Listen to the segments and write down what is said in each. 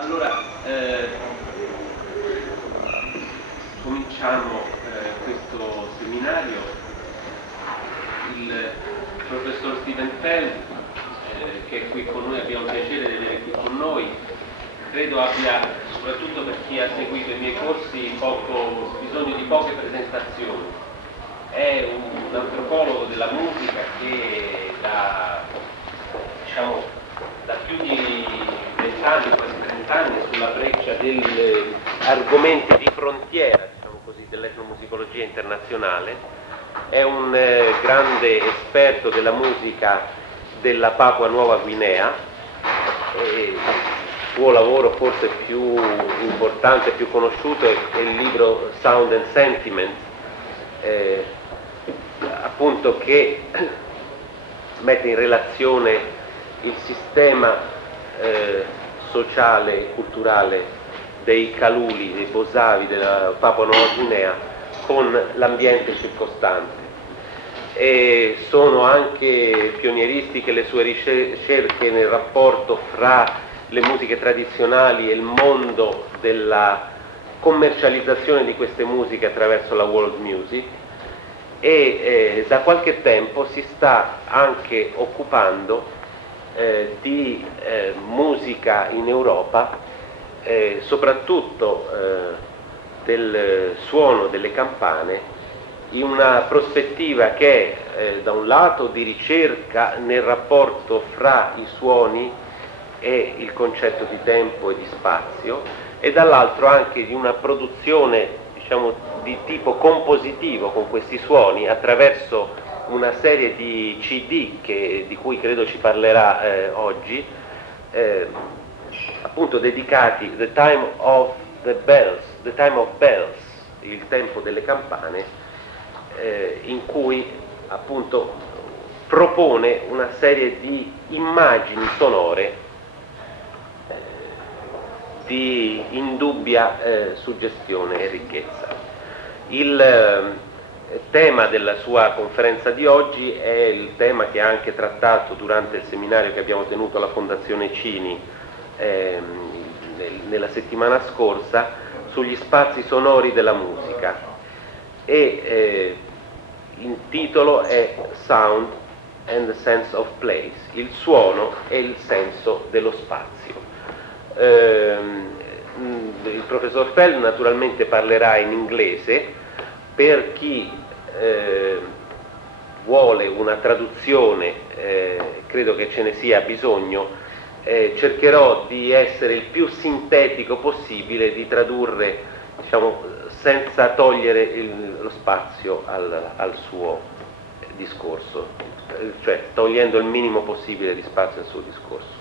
Allora, cominciamo questo seminario. Il professor Steven Feld, che è qui con noi, abbiamo il piacere di avere qui con noi, credo abbia, soprattutto per chi ha seguito i miei corsi, bisogno di poche presentazioni. È un antropologo della musica che da più di 20 anni, quasi 30 anni, è sulla breccia degli argomenti di frontiera, diciamo così, dell'etnomusicologia internazionale. È un grande esperto della musica della Papua Nuova Guinea. Il suo lavoro forse più importante, più conosciuto è il libro Sound and Sentiment, appunto, che mette in relazione il sistema sociale e culturale dei Kaluli, dei Bosavi della Papua Nuova Guinea con l'ambiente circostante. E sono anche pionieristiche le sue ricerche nel rapporto fra le musiche tradizionali e il mondo della commercializzazione di queste musiche attraverso la world music, e da qualche tempo si sta anche occupando di musica in Europa, soprattutto del suono delle campane, in una prospettiva che è da un lato di ricerca nel rapporto fra i suoni e il concetto di tempo e di spazio, e dall'altro anche di una produzione, diciamo, di tipo compositivo con questi suoni attraverso una serie di CD di cui credo ci parlerà oggi, appunto dedicati The Time of Bells, il tempo delle campane, in cui appunto propone una serie di immagini sonore di indubbia suggestione e ricchezza. Il tema della sua conferenza di oggi è il tema che ha anche trattato durante il seminario che abbiamo tenuto alla Fondazione Cini nella settimana scorsa, sugli spazi sonori della musica, e il titolo è Sound and the Sense of Place, il suono e il senso dello spazio. Il professor Feld naturalmente parlerà in inglese. Per chi vuole una traduzione, credo che ce ne sia bisogno, cercherò di essere il più sintetico possibile, di tradurre, diciamo, senza togliere lo spazio al suo discorso, cioè togliendo il minimo possibile di spazio al suo discorso.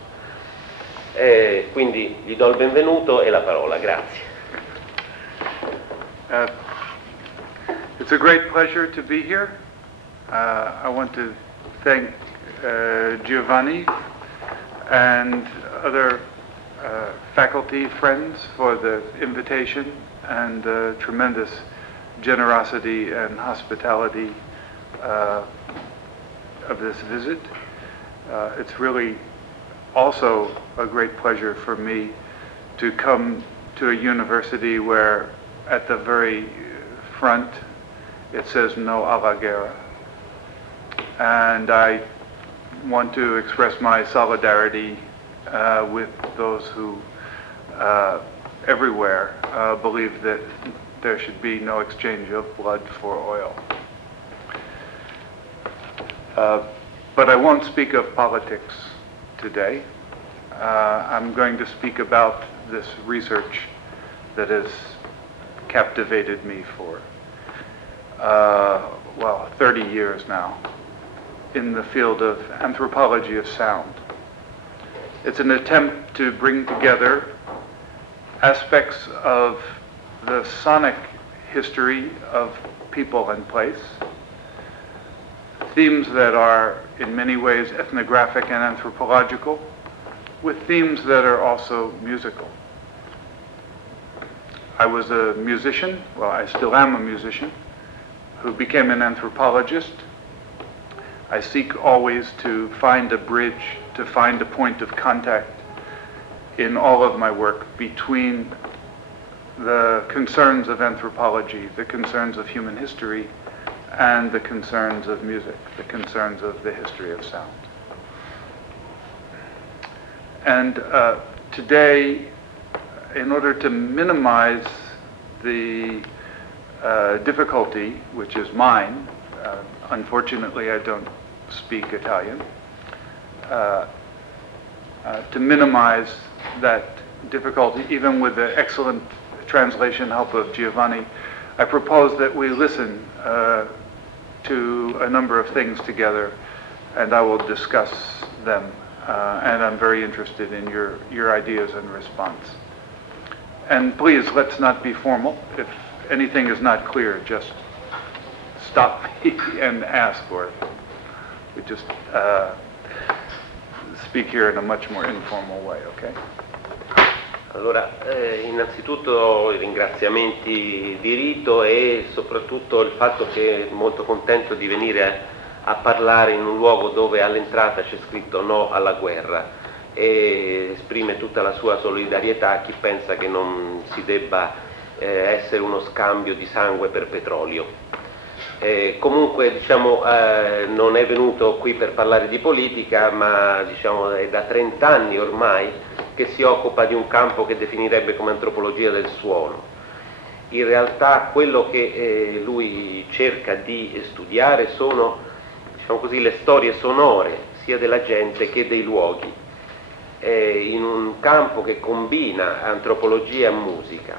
Quindi gli do il benvenuto e la parola, grazie. It's a great pleasure to be here. I want to thank Giovanni and other faculty friends for the invitation and the tremendous generosity and hospitality of this visit. It's really also a great pleasure for me to come to a university where at the very front it says no a la guerra, and I want to express my solidarity with those who everywhere believe that there should be no exchange of blood for oil. But I won't speak of politics today. I'm going to speak about this research that has captivated me for 30 years now in the field of anthropology of sound. It's an attempt to bring together aspects of the sonic history of people and place, themes that are in many ways ethnographic and anthropological, with themes that are also musical. I was a musician, well, I still am a musician, who became an anthropologist. I seek always to find a bridge, to find a point of contact in all of my work between the concerns of anthropology, the concerns of human history, and the concerns of music, the concerns of the history of sound. And today, in order to minimize the difficulty, which is mine, unfortunately I don't speak Italian, to minimize that difficulty, even with the excellent translation help of Giovanni, I propose that we listen to a number of things together, and I will discuss them. And I'm very interested in your ideas and response. And please, let's not be formal. If anything is not clear, just stop me and ask, or we just speak here in a much more informal way, okay? Allora, innanzitutto i ringraziamenti di rito e soprattutto il fatto che è molto contento di venire a parlare in un luogo dove all'entrata c'è scritto no alla guerra, e esprime tutta la sua solidarietà a chi pensa che non si debba essere uno scambio di sangue per petrolio. Comunque diciamo, non è venuto qui per parlare di politica, ma diciamo, è da 30 anni ormai che si occupa di un campo che definirebbe come antropologia del suono. In realtà quello che lui cerca di studiare sono, diciamo così, le storie sonore sia della gente che dei luoghi, in un campo che combina antropologia e musica.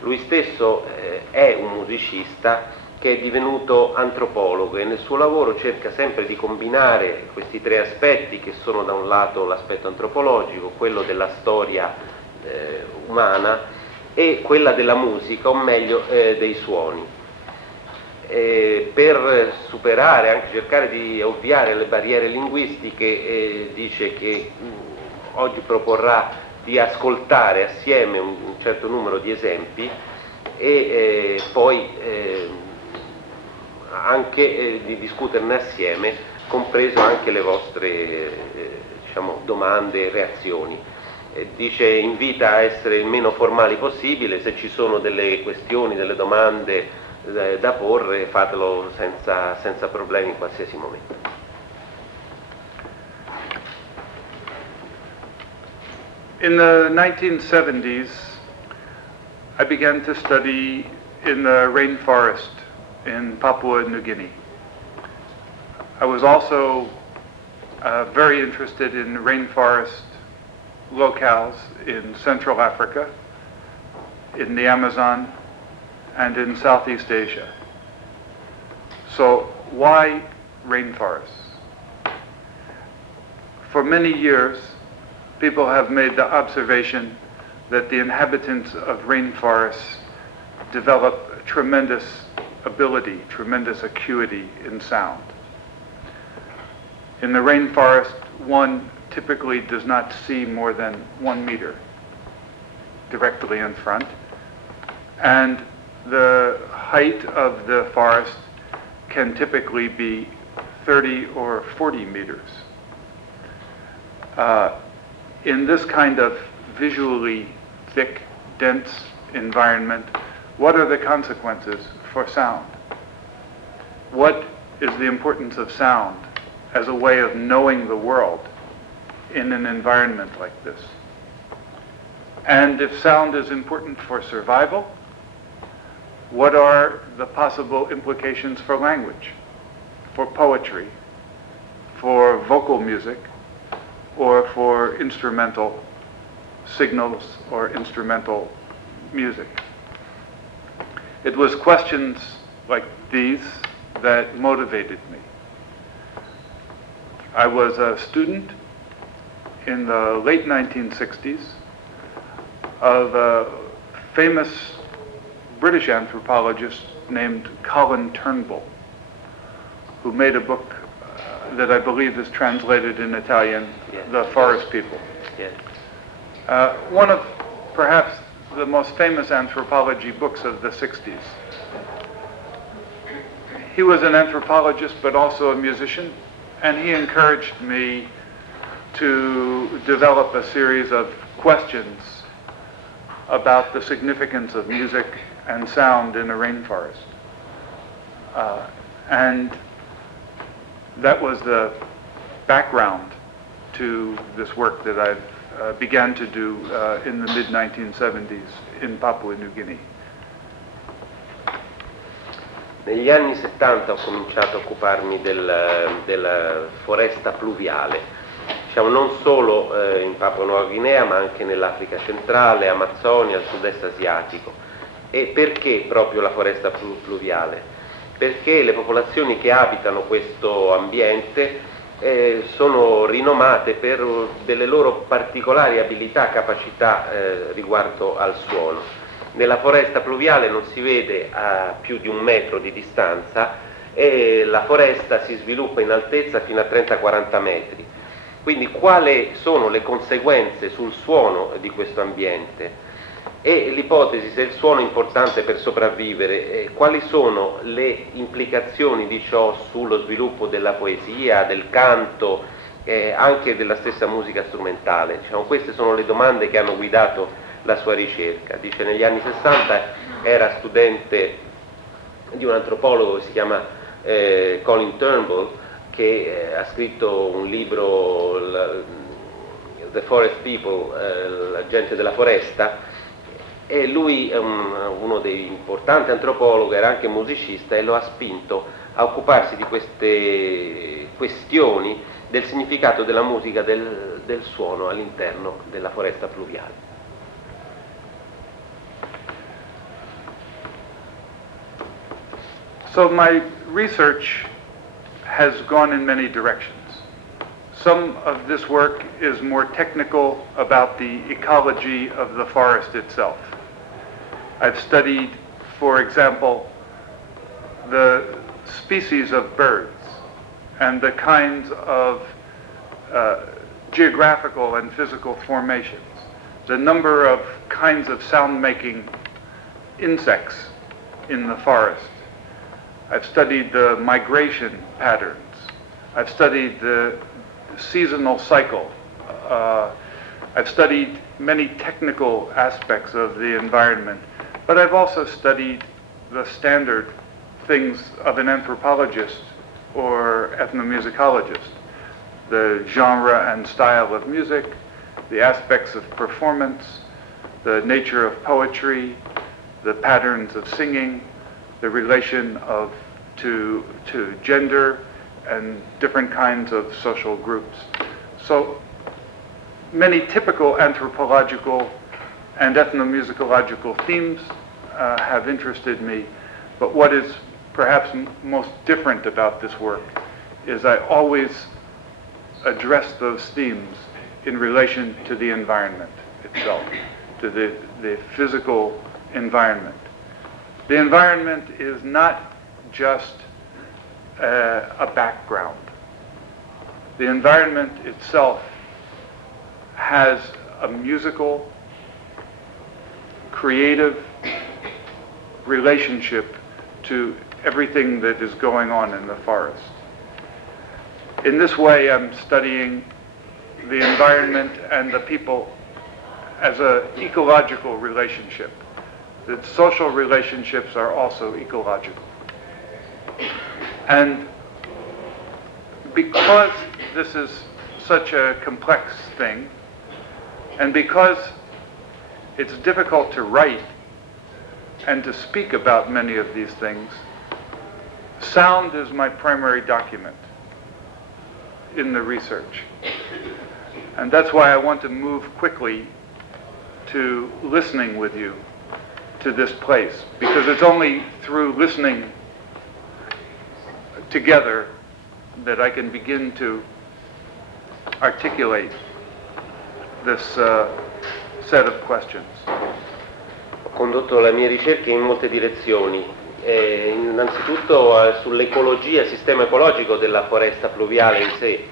Lui stesso è un musicista che è divenuto antropologo e nel suo lavoro cerca sempre di combinare questi tre aspetti, che sono da un lato l'aspetto antropologico, quello della storia umana, e quella della musica, o meglio dei suoni. Per superare, anche cercare di ovviare le barriere linguistiche, dice che oggi proporrà di ascoltare assieme un certo numero di esempi e poi anche di discuterne assieme, compreso anche le vostre diciamo, domande e reazioni. Dice, invita a essere il meno formali possibile, se ci sono delle questioni, delle domande da porre, fatelo senza problemi in qualsiasi momento. In the 1970s, I began to study in the rainforest in Papua New Guinea. I was also very interested in rainforest locales in Central Africa, in the Amazon, and in Southeast Asia. So why rainforests? For many years, people have made the observation that the inhabitants of rainforests develop tremendous ability, tremendous acuity in sound. In the rainforest, one typically does not see more than 1 meter directly in front, and the height of the forest can typically be 30 or 40 meters. In this kind of visually thick, dense environment, what are the consequences for sound? What is the importance of sound as a way of knowing the world in an environment like this? And if sound is important for survival, what are the possible implications for language, for poetry, for vocal music, or for instrumental signals or instrumental music? It was questions like these that motivated me. I was a student in the late 1960s of a famous British anthropologist named Colin Turnbull, who made a book that I believe is translated in Italian, Yes. The Forest People. Yes. One of perhaps the most famous anthropology books of the 60s. He was an anthropologist but also a musician, and he encouraged me to develop a series of questions about the significance of music and sound in a rainforest. And that was the background to this work that I began to do in the mid-1970s in Papua New Guinea. Negli anni 70 ho cominciato a occuparmi della foresta pluviale, diciamo non solo in Papua Nuova Guinea ma anche nell'Africa centrale, Amazzonia, al sud-est asiatico. E perché proprio la foresta pluviale? Perché le popolazioni che abitano questo ambiente sono rinomate per delle loro particolari abilità, capacità riguardo al suono. Nella foresta pluviale non si vede a più di 1 metro di distanza e la foresta si sviluppa in altezza fino a 30-40 metri. Quindi quali sono le conseguenze sul suono di questo ambiente? E l'ipotesi se il suono è importante per sopravvivere, quali sono le implicazioni di ciò sullo sviluppo della poesia, del canto, anche della stessa musica strumentale. Diciamo, queste sono le domande che hanno guidato la sua ricerca. Dice, negli anni 60 era studente di un antropologo che si chiama Colin Turnbull, che ha scritto un libro, The Forest People, la gente della foresta, e lui è uno dei importanti antropologhi, era anche musicista e lo ha spinto a occuparsi di queste questioni del significato della musica, del suono all'interno della foresta pluviale. So my research has gone in many directions. Some of this work is more technical about the ecology of the forest itself. I've studied, for example, the species of birds and the kinds of geographical and physical formations, the number of kinds of sound-making insects in the forest. I've studied the migration patterns. I've studied the seasonal cycle. I've studied many technical aspects of the environment, but I've also studied the standard things of an anthropologist or ethnomusicologist, the genre and style of music, the aspects of performance, the nature of poetry, the patterns of singing, the relation to gender and different kinds of social groups. So many typical anthropological and ethnomusicological themes have interested me, but what is perhaps most different about this work is I always address those themes in relation to the environment itself, to the physical environment. The environment is not just a background. The environment itself has a musical, creative relationship to everything that is going on in the forest. In this way, I'm studying the environment and the people as an ecological relationship. The social relationships are also ecological. And because this is such a complex thing, and because it's difficult to write and to speak about many of these things, sound is my primary document in the research. And that's why I want to move quickly to listening with you to this place, because it's only through listening together that I can begin to articulate this set of questions. Ho condotto la mia ricerca in molte direzioni, innanzitutto sull'ecologia, il sistema ecologico della foresta pluviale in sé.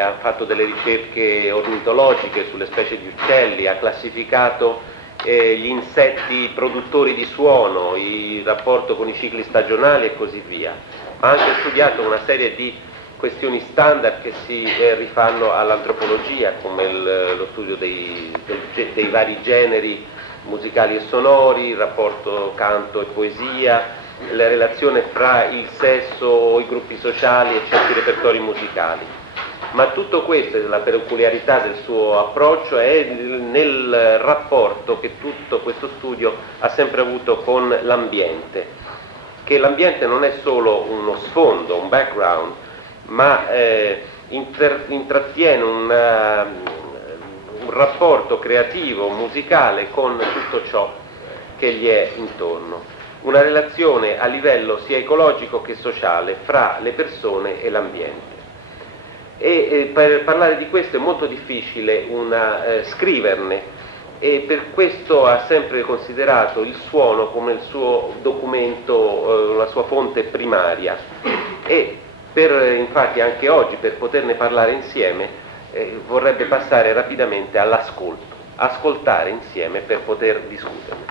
Ha fatto delle ricerche ornitologiche sulle specie di uccelli, ha classificato gli insetti produttori di suono, il rapporto con i cicli stagionali e così via. Ha anche studiato una serie di questioni standard che si rifanno all'antropologia, come lo studio dei vari generi musicali e sonori, il rapporto canto e poesia, la relazione fra il sesso, i gruppi sociali e certi repertori musicali. Ma tutto questo, la peculiarità del suo approccio, è nel rapporto che tutto questo studio ha sempre avuto con l'ambiente, che l'ambiente non è solo uno sfondo, un background, ma intrattiene un rapporto creativo, musicale con tutto ciò che gli è intorno, una relazione a livello sia ecologico che sociale fra le persone e l'ambiente. E per parlare di questo è molto difficile scriverne, e per questo ha sempre considerato il suono come il suo documento, la sua fonte primaria, e infatti anche oggi, per poterne parlare insieme, vorrebbe passare rapidamente all'ascolto, ascoltare insieme per poter discuterne.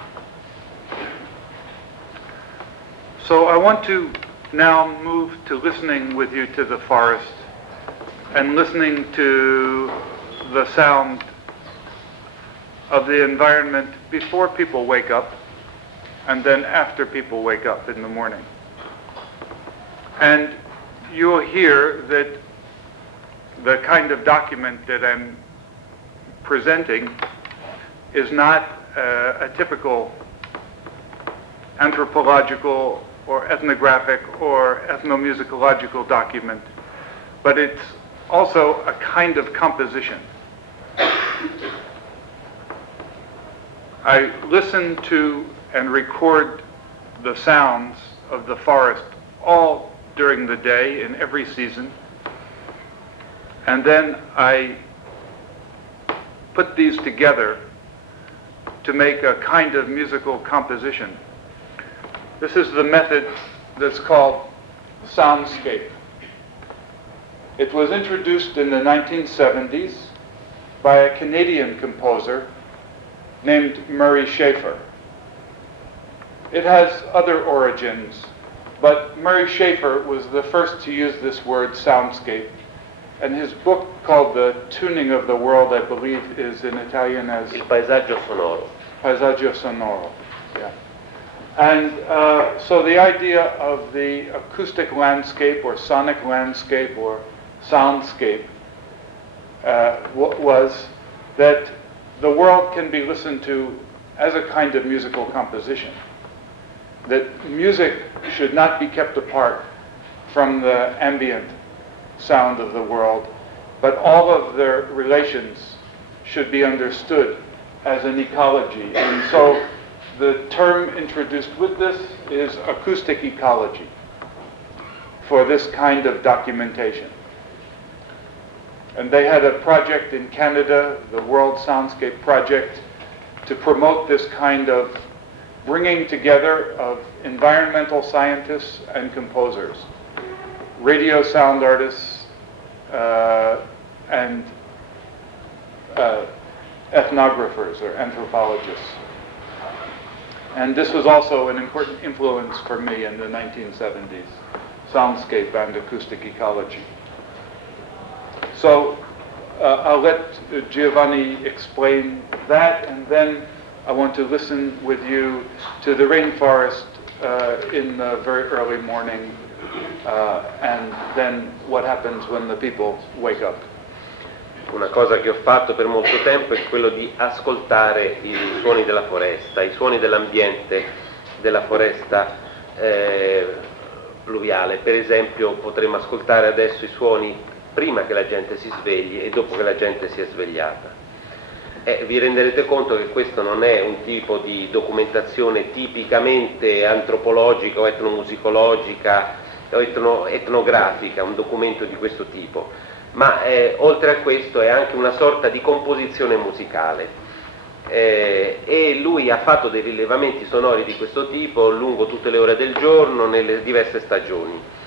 So I want to now move to listening with you to the forest and listening to the sound of the environment before people wake up and then after people wake up in the morning. And you'll hear that the kind of document that I'm presenting is not a typical anthropological or ethnographic or ethnomusicological document, but it's also a kind of composition. I listen to and record the sounds of the forest all during the day in every season, and then I put these together to make a kind of musical composition. This is the method that's called soundscape. It was introduced in the 1970s by a Canadian composer named Murray Schafer. It has other origins, but Murray Schafer was the first to use this word soundscape, and his book called The Tuning of the World, I believe, is in Italian as Il paesaggio sonoro. Paesaggio sonoro, yeah. And so the idea of the acoustic landscape or sonic landscape or soundscape was that the world can be listened to as a kind of musical composition, that music should not be kept apart from the ambient sound of the world, but all of their relations should be understood as an ecology. And so the term introduced with this is acoustic ecology for this kind of documentation. And they had a project in Canada, the World Soundscape Project, to promote this kind of bringing together of environmental scientists and composers, radio sound artists, and ethnographers or anthropologists. And this was also an important influence for me in the 1970s, soundscape and acoustic ecology. So I'll let Giovanni explain that, and then I want to listen with you to the rainforest in the very early morning, and then what happens when the people wake up. Una cosa che ho fatto per molto tempo è quello di ascoltare i suoni della foresta, i suoni dell'ambiente della foresta pluviale. Per esempio potremmo ascoltare adesso i suoni prima che la gente si svegli e dopo che la gente si è svegliata. Vi renderete conto che questo non è un tipo di documentazione tipicamente antropologica o etnomusicologica o etnografica, un documento di questo tipo, ma oltre a questo è anche una sorta di composizione musicale. E lui ha fatto dei rilevamenti sonori di questo tipo lungo tutte le ore del giorno, nelle diverse stagioni.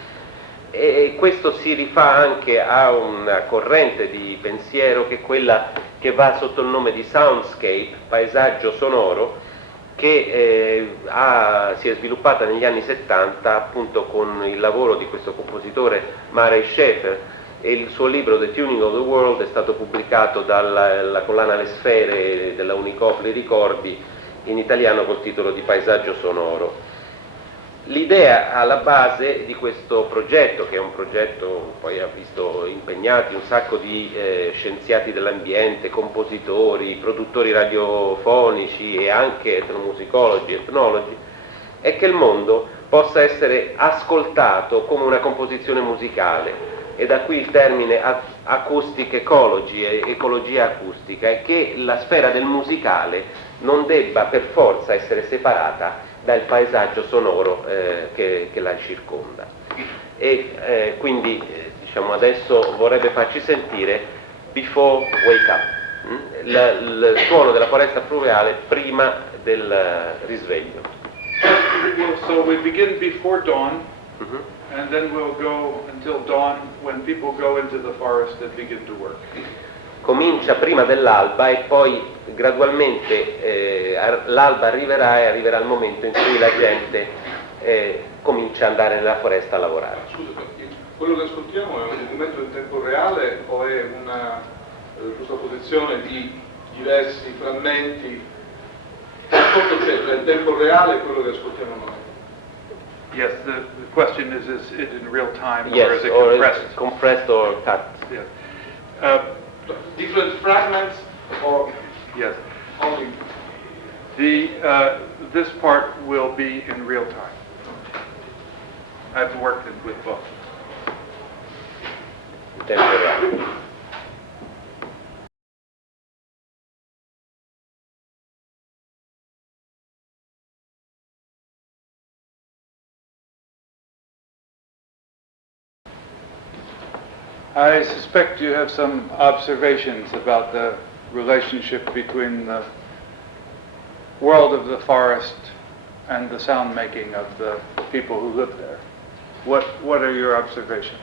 E questo si rifà anche a una corrente di pensiero che è quella che va sotto il nome di soundscape, paesaggio sonoro, che si è sviluppata negli anni 70 appunto con il lavoro di questo compositore Murray Schafer, e il suo libro The Tuning of the World è stato pubblicato dalla collana Le Sfere della Unicopli Ricordi, in italiano col titolo di Paesaggio sonoro. L'idea alla base di questo progetto, che è un progetto poi ha visto impegnati un sacco di scienziati dell'ambiente, compositori, produttori radiofonici e anche etnomusicologi, etnologi, è che il mondo possa essere ascoltato come una composizione musicale, e da qui il termine acoustic ecology, ecologia acustica, e che la sfera del musicale non debba per forza essere separata dal paesaggio sonoro che la circonda. E quindi diciamo adesso vorrebbe farci sentire Before Wake Up, il suono della foresta fluviale prima del risveglio. So we begin before dawn, and then we'll go until dawn when people go into the forest and begin to work. Comincia prima dell'alba e poi gradualmente l'alba arriverà e arriverà il momento in cui la gente comincia ad andare nella foresta a lavorare. Scusa, quello che ascoltiamo è un documento in tempo reale o è una giustapposizione di diversi frammenti? Sotto c'è il tempo reale e quello che ascoltiamo noi. Yes, the question is it in real time or Yes, is it or compressed? compressed or cut. Yeah. Different fragments or Yes. only? This part will be in real time. I've worked with both. In tempo reale. I suspect you have some observations about the relationship between the world of the forest and the sound making of the people who live there. What are your observations?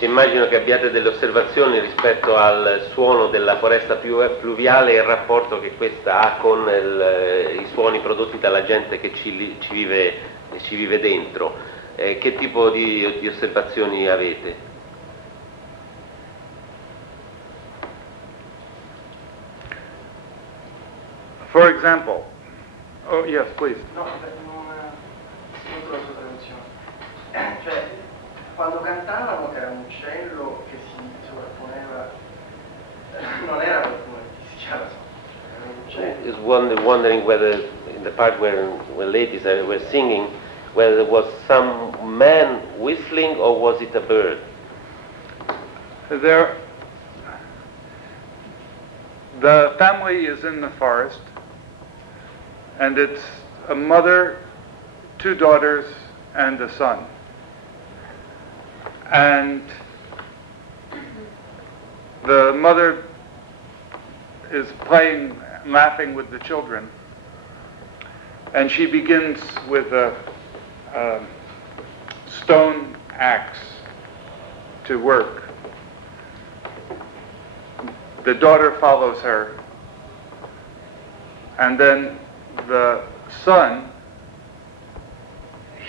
Immagino che abbiate delle osservazioni rispetto al suono della foresta pluviale e il rapporto che questa ha con i suoni prodotti dalla gente che ci vive dentro. Che tipo di osservazioni avete? For example, oh yes, please. No, non la sua traduzione. Cioè, quando cantavano che era un uccello che si sovrapponeva, non era qualcuno che fischiava, era un uccello. Is wondering whether in the part where ladies were singing, whether there was some man whistling or was it a bird? The family is in the forest, and it's a mother, 2 daughters, and a son. And the mother is playing, laughing with the children, and she begins with a stone axe to work. The daughter follows her, and then the son,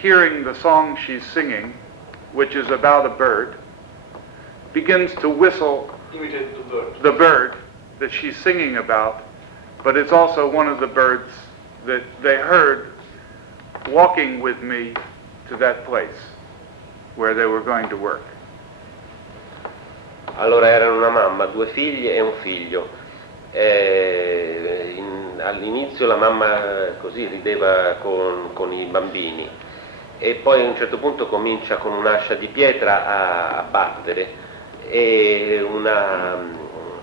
hearing the song she's singing, which is about a bird, begins to whistle Imitate the bird. the bird that she's singing about, but it's also one of the birds that they heard walking with me to that place where they were going to work. Allora erano una mamma, 2 figlie e un figlio. All'inizio la mamma così rideva con i bambini e poi a un certo punto comincia con un'ascia di pietra a battere e una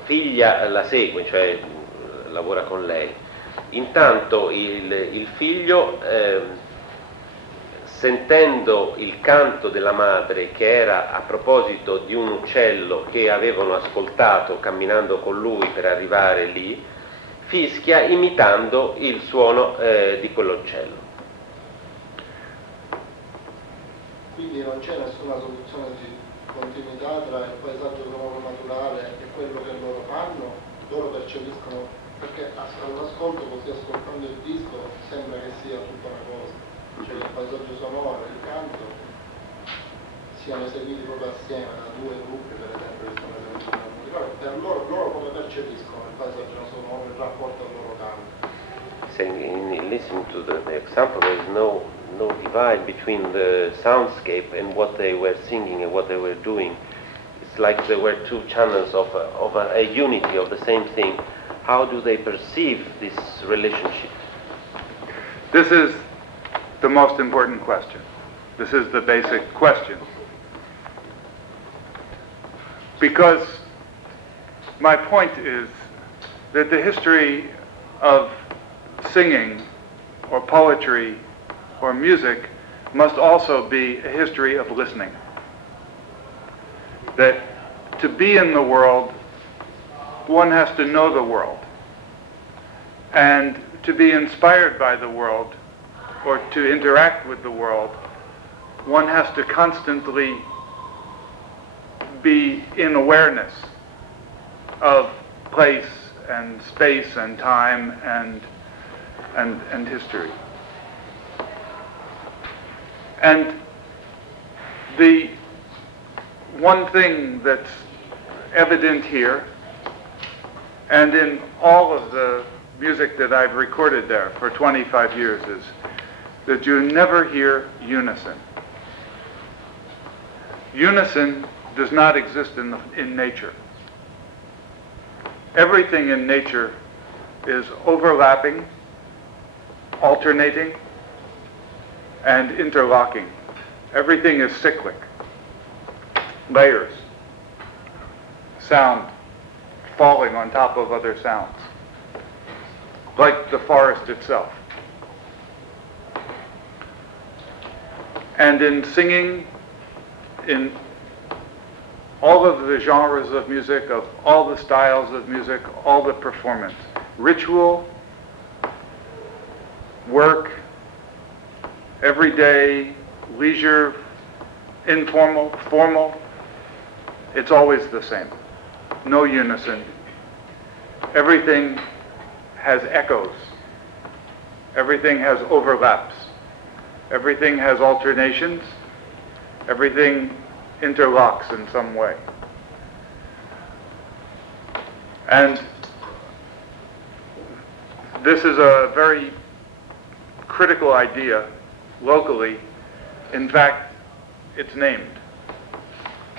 figlia la segue, cioè lavora con lei. Intanto il figlio, sentendo il canto della madre, che era a proposito di un uccello che avevano ascoltato camminando con lui per arrivare lì, fischia imitando il suono di quell'uccello. Quindi non c'è nessuna soluzione di continuità tra il paesaggio sonoro naturale e quello che loro fanno? Loro percepiscono perché all'ascolto, così ascoltando il disco, sembra che sia tutta una cosa, cioè il paesaggio sonoro e il canto siano eseguiti proprio assieme da due gruppi, per esempio, che sono eseguiti da musica. Per loro come percepiscono il paesaggio sonoro, il rapporto al loro canto? Saying, listening to the example, there is no divide between the soundscape and what they were singing and what they were doing. It's like there were two channels of a unity of the same thing. How do they perceive this relationship? This is the most important question. This is the basic question. Because my point is that the history of singing or poetry or music must also be a history of listening. That to be in the world, one has to know the world. And to be inspired by the world or to interact with the world, one has to constantly be in awareness of place and space and time and history. And the one thing that's evident here and in all of the music that I've recorded there for 25 years is that you never hear unison. Unison does not exist in nature. Everything in nature is overlapping, alternating, and interlocking. Everything is cyclic. Layers. Sound falling on top of other sounds. Like the forest itself. And in singing, in all of the genres of music, of all the styles of music, all the performance, ritual, work, everyday, leisure, informal, formal, it's always the same. No unison. Everything has echoes. Everything has overlaps. Everything has alternations. Everything interlocks in some way. And this is a very critical idea locally. In fact, it's named.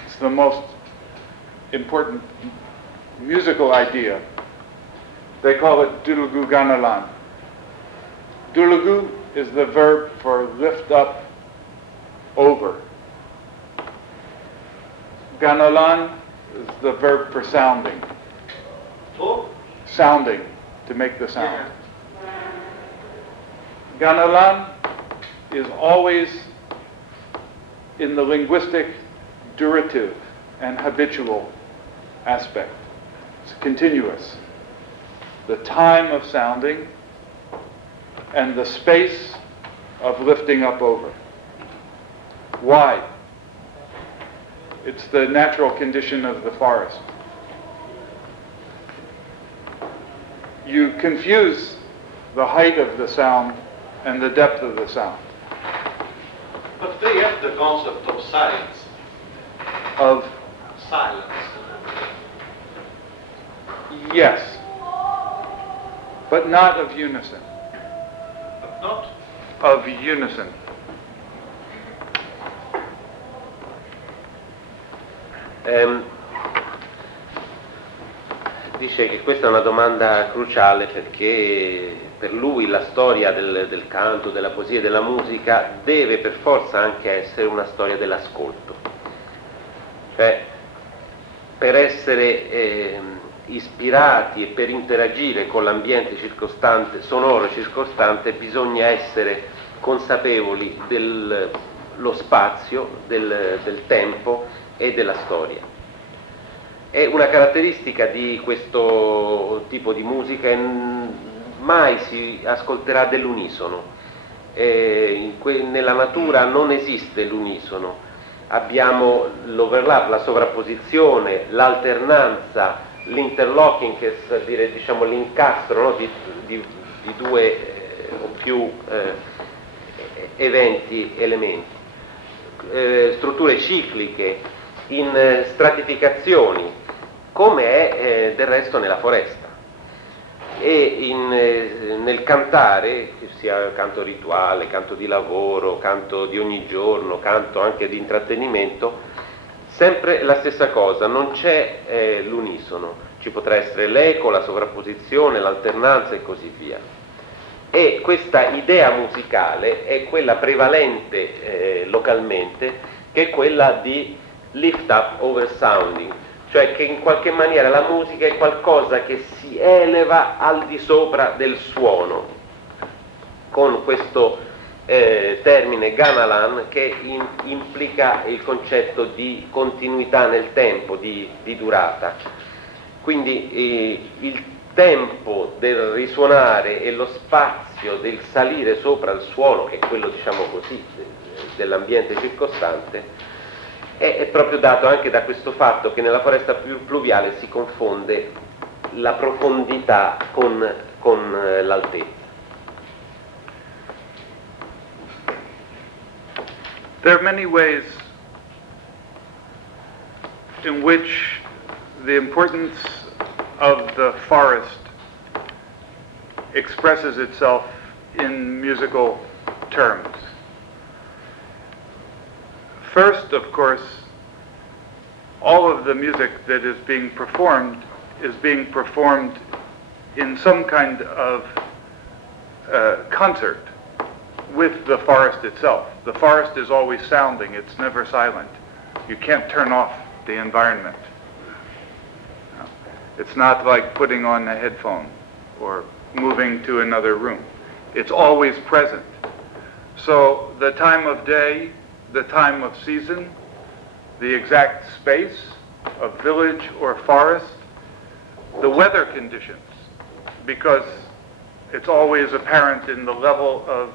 It's the most important musical idea. They call it Dulugu Gamelan. Dulugu is the verb for lift up, over. Gamelan is the verb for sounding. Oh? Sounding, to make the sound. Gamelan is always in the linguistic durative and habitual aspect. It's continuous. The time of sounding and the space of lifting up over. Why? It's the natural condition of the forest. You confuse the height of the sound and the depth of the sound. But they have the concept of silence. Of Silence. yes, but not of unison. But not? Of unison. Dice che questa è una domanda cruciale perché per lui la storia del canto, della poesia e della musica deve per forza anche essere una storia dell'ascolto. Cioè, per essere ispirati e per interagire con l'ambiente circostante, sonoro circostante, bisogna essere consapevoli dello spazio, del tempo e della storia. È una caratteristica di questo tipo di musica, mai si ascolterà dell'unisono. Nella natura non esiste l'unisono, abbiamo l'overlap, la sovrapposizione, l'alternanza l'interlocking, che vuol dire, diciamo, l'incastro, no? di due o più eventi, elementi, strutture cicliche in stratificazioni, come è del resto nella foresta. E nel cantare, sia canto rituale, canto di lavoro, canto di ogni giorno, canto anche di intrattenimento, sempre la stessa cosa, non c'è l'unisono, ci potrà essere l'eco, la sovrapposizione, l'alternanza e così via. E questa idea musicale è quella prevalente localmente, che è quella di lift up over sounding, cioè che in qualche maniera la musica è qualcosa che si eleva al di sopra del suono, con questo termine gamelan che implica il concetto di continuità nel tempo, di durata. Quindi il tempo del risuonare e lo spazio del salire sopra il suono, che è quello, diciamo così, dell'ambiente circostante, è proprio dato anche da questo fatto che nella foresta pluviale si confonde la profondità con l'altezza. There are many ways in which the importance of the forest expresses itself in musical terms. First, of course, all of the music that is being performed in some kind of concert with the forest itself. The forest is always sounding, it's never silent. You can't turn off the environment. It's not like putting on a headphone or moving to another room. It's always present. So the time of day, the time of season, the exact space of village or forest, the weather conditions, because it's always apparent in the level of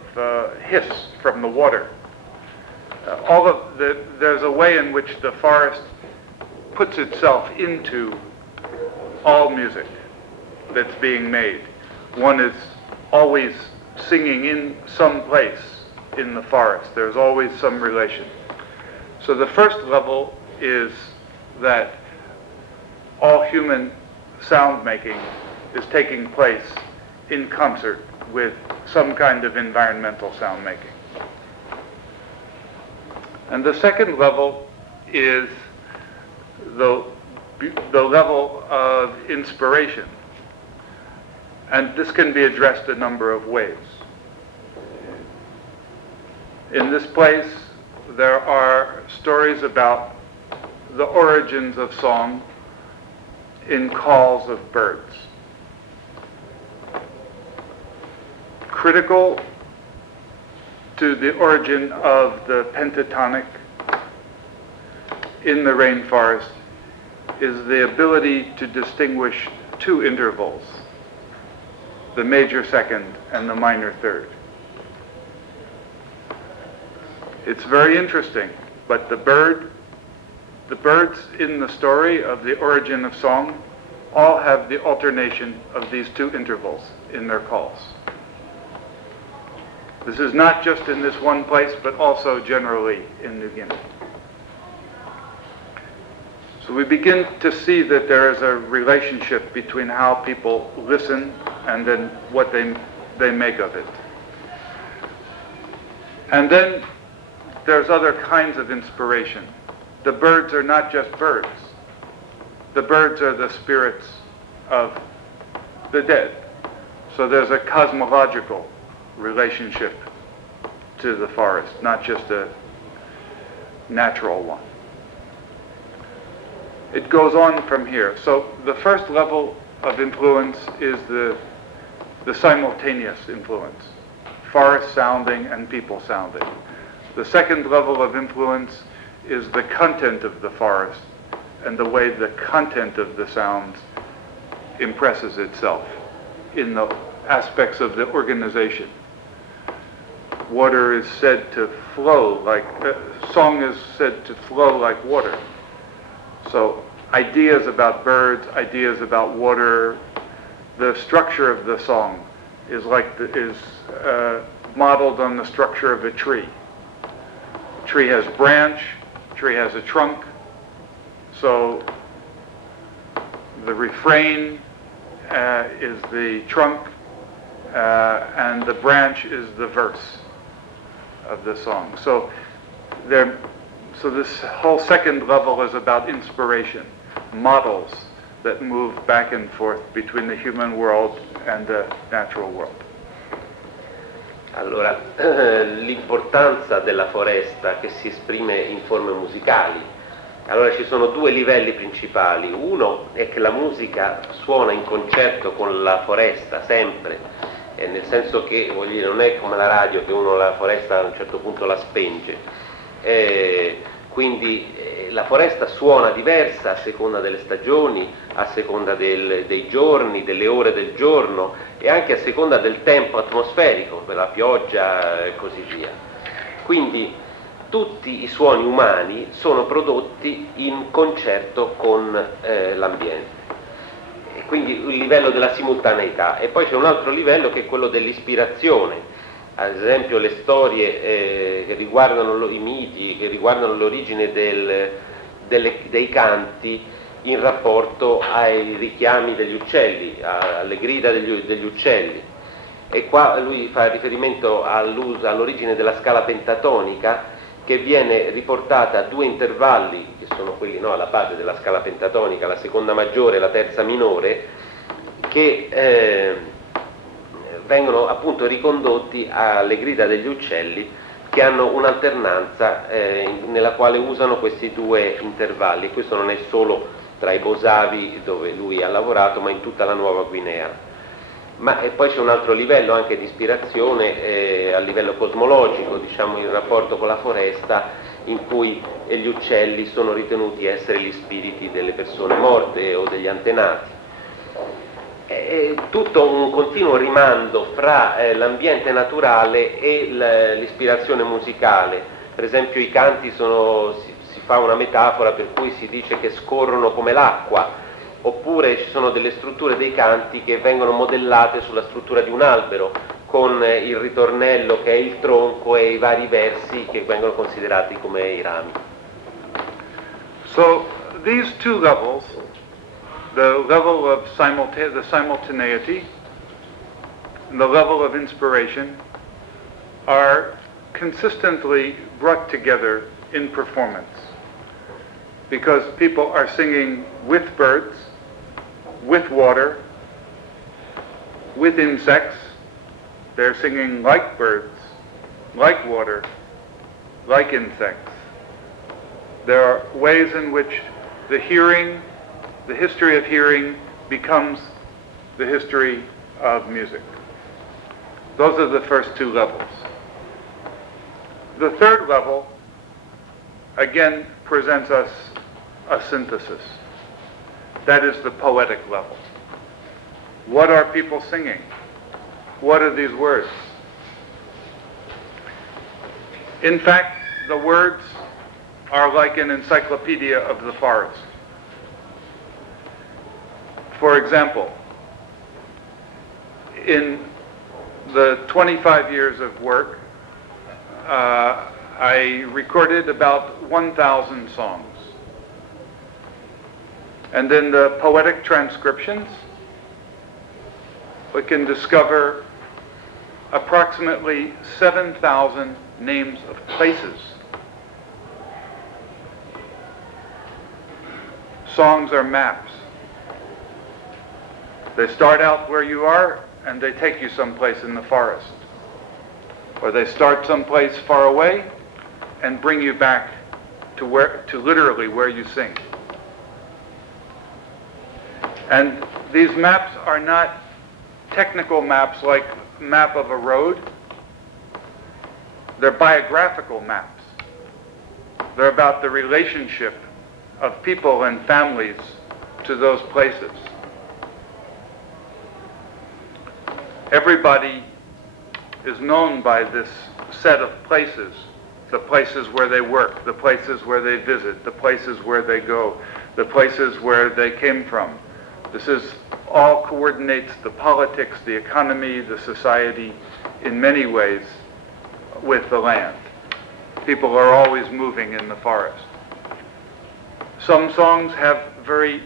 hiss from the water. There's a way in which the forest puts itself into all music that's being made. One is always singing in some place in the forest. There's always some relation. So the first level is that all human sound making is taking place in concert with some kind of environmental sound making. And the second level is the level of inspiration. And this can be addressed a number of ways. In this place, there are stories about the origins of song in calls of birds. Critical to the origin of the pentatonic in the rainforest is the ability to distinguish two intervals, the major second and the minor third. It's very interesting, but the birds in the story of the origin of song all have the alternation of these two intervals in their calls. This is not just in this one place, but also generally in New Guinea. So we begin to see that there is a relationship between how people listen and then what they make of it. And then there's other kinds of inspiration. The birds are not just birds. The birds are the spirits of the dead. So there's a cosmological relationship to the forest, not just a natural one. It goes on from here. So the first level of influence is the simultaneous influence, forest sounding and people sounding. The second level of influence is the content of the forest and the way the content of the sounds impresses itself in the aspects of the organization. Water is said to flow like, song is said to flow like water. So ideas about birds, ideas about water. The structure of the song is modeled on the structure of a tree. A tree has branch, a tree has a trunk, so the refrain is the trunk, and the branch is the verse of the song. So this whole second level is about inspiration, models that move back and forth between the human world and the natural world. Allora, l'importanza della foresta che si esprime in forme musicali. Allora ci sono due livelli principali. Uno è che la musica suona in concerto con la foresta sempre, nel senso che, voglio dire, non è come la radio che uno la foresta a un certo punto la spenge. Quindi la foresta suona diversa a seconda delle stagioni, a seconda dei giorni, delle ore del giorno e anche a seconda del tempo atmosferico, per la pioggia e così via. Quindi tutti i suoni umani sono prodotti in concerto con l'ambiente. E quindi il livello della simultaneità. E poi c'è un altro livello che è quello dell'ispirazione. Ad esempio le storie che riguardano i miti, che riguardano l'origine dei canti in rapporto ai richiami degli uccelli, alle grida degli uccelli. E qua lui fa riferimento all'origine della scala pentatonica, che viene riportata a due intervalli, che sono quelli alla base della scala pentatonica, la seconda maggiore e la terza minore, che vengono appunto ricondotti alle grida degli uccelli, che hanno un'alternanza nella quale usano questi due intervalli. Questo non è solo tra i Bosavi dove lui ha lavorato, ma in tutta la Nuova Guinea. Ma poi c'è un altro livello anche di ispirazione a livello cosmologico, diciamo in rapporto con la foresta, in cui gli uccelli sono ritenuti essere gli spiriti delle persone morte o degli antenati. È tutto un continuo rimando fra l'ambiente naturale e l'ispirazione musicale. Per esempio i canti si fa una metafora per cui si dice che scorrono come l'acqua, oppure ci sono delle strutture dei canti che vengono modellate sulla struttura di un albero, con il ritornello che è il tronco e i vari versi che vengono considerati come i rami. So these two levels, the level of the simultaneity and the level of inspiration, are consistently brought together in performance, because people are singing with birds, with water, with insects. They're singing like birds, like water, like insects. There are ways in which the history of hearing becomes the history of music. Those are the first two levels. The third level, again, presents us a synthesis. That is the poetic level. What are people singing? What are these words? In fact, the words are like an encyclopedia of the forest. For example, in the 25 years of work, I recorded about 1,000 songs. And in the poetic transcriptions, we can discover approximately 7,000 names of places. Songs are maps. They start out where you are and they take you someplace in the forest. Or they start someplace far away and bring you back to literally where you sing. And these maps are not technical maps like map of a road. They're biographical maps. They're about the relationship of people and families to those places. Everybody is known by this set of places the places where they work, the places where they visit, the places where they go, the places where they came from. This is all coordinates the politics, the economy, the society in many ways with the land. People are always moving in the forest. Some songs have very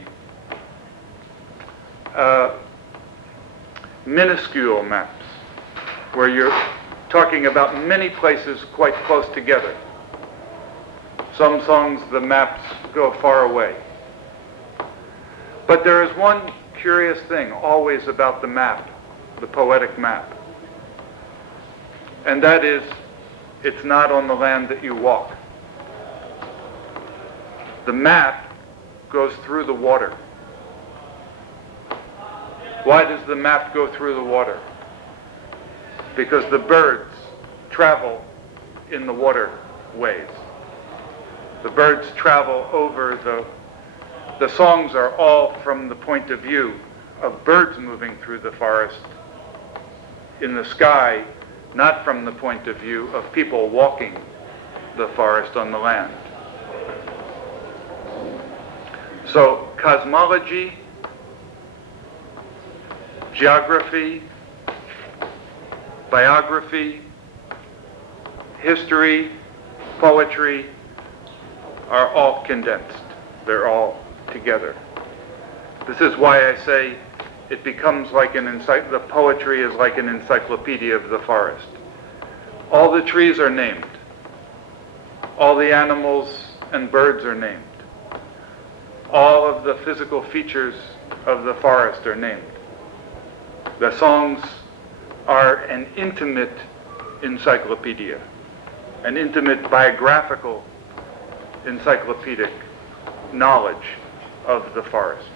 minuscule maps where you're talking about many places quite close together. Some songs, the maps go far away. But there is one curious thing always about the map, the poetic map. And that is, it's not on the land that you walk. The map goes through the water. Why does the map go through the water? Because the birds travel in the waterways. The birds travel over the songs are all from the point of view of birds moving through the forest in the sky, not from the point of view of people walking the forest on the land. So cosmology, geography, biography, history, poetry are all condensed. They're all together. This is why I say it becomes like the poetry is like an encyclopedia of the forest. All the trees are named. All the animals and birds are named. All of the physical features of the forest are named. The songs are an intimate encyclopedia, an intimate biographical encyclopedic knowledge of the forest.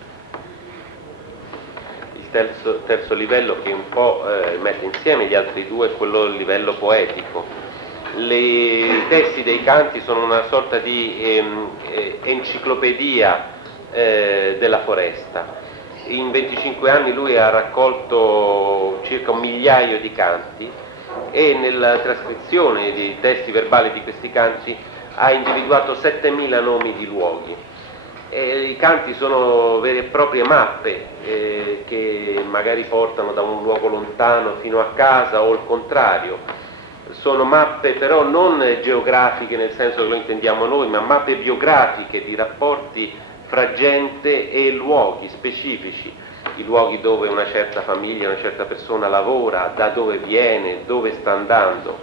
Il terzo livello che un po' mette insieme gli altri due è quello del livello poetico. I testi dei canti sono una sorta di enciclopedia della foresta. In 25 anni lui ha raccolto circa 1 migliaio di canti e nella trascrizione dei testi verbali di questi canti ha individuato 7.000 nomi di luoghi. I canti sono vere e proprie mappe che magari portano da un luogo lontano fino a casa o il contrario. Sono mappe però non geografiche nel senso che lo intendiamo noi, ma mappe biografiche di rapporti fra gente e luoghi specifici, i luoghi dove una certa famiglia, una certa persona lavora, da dove viene, dove sta andando.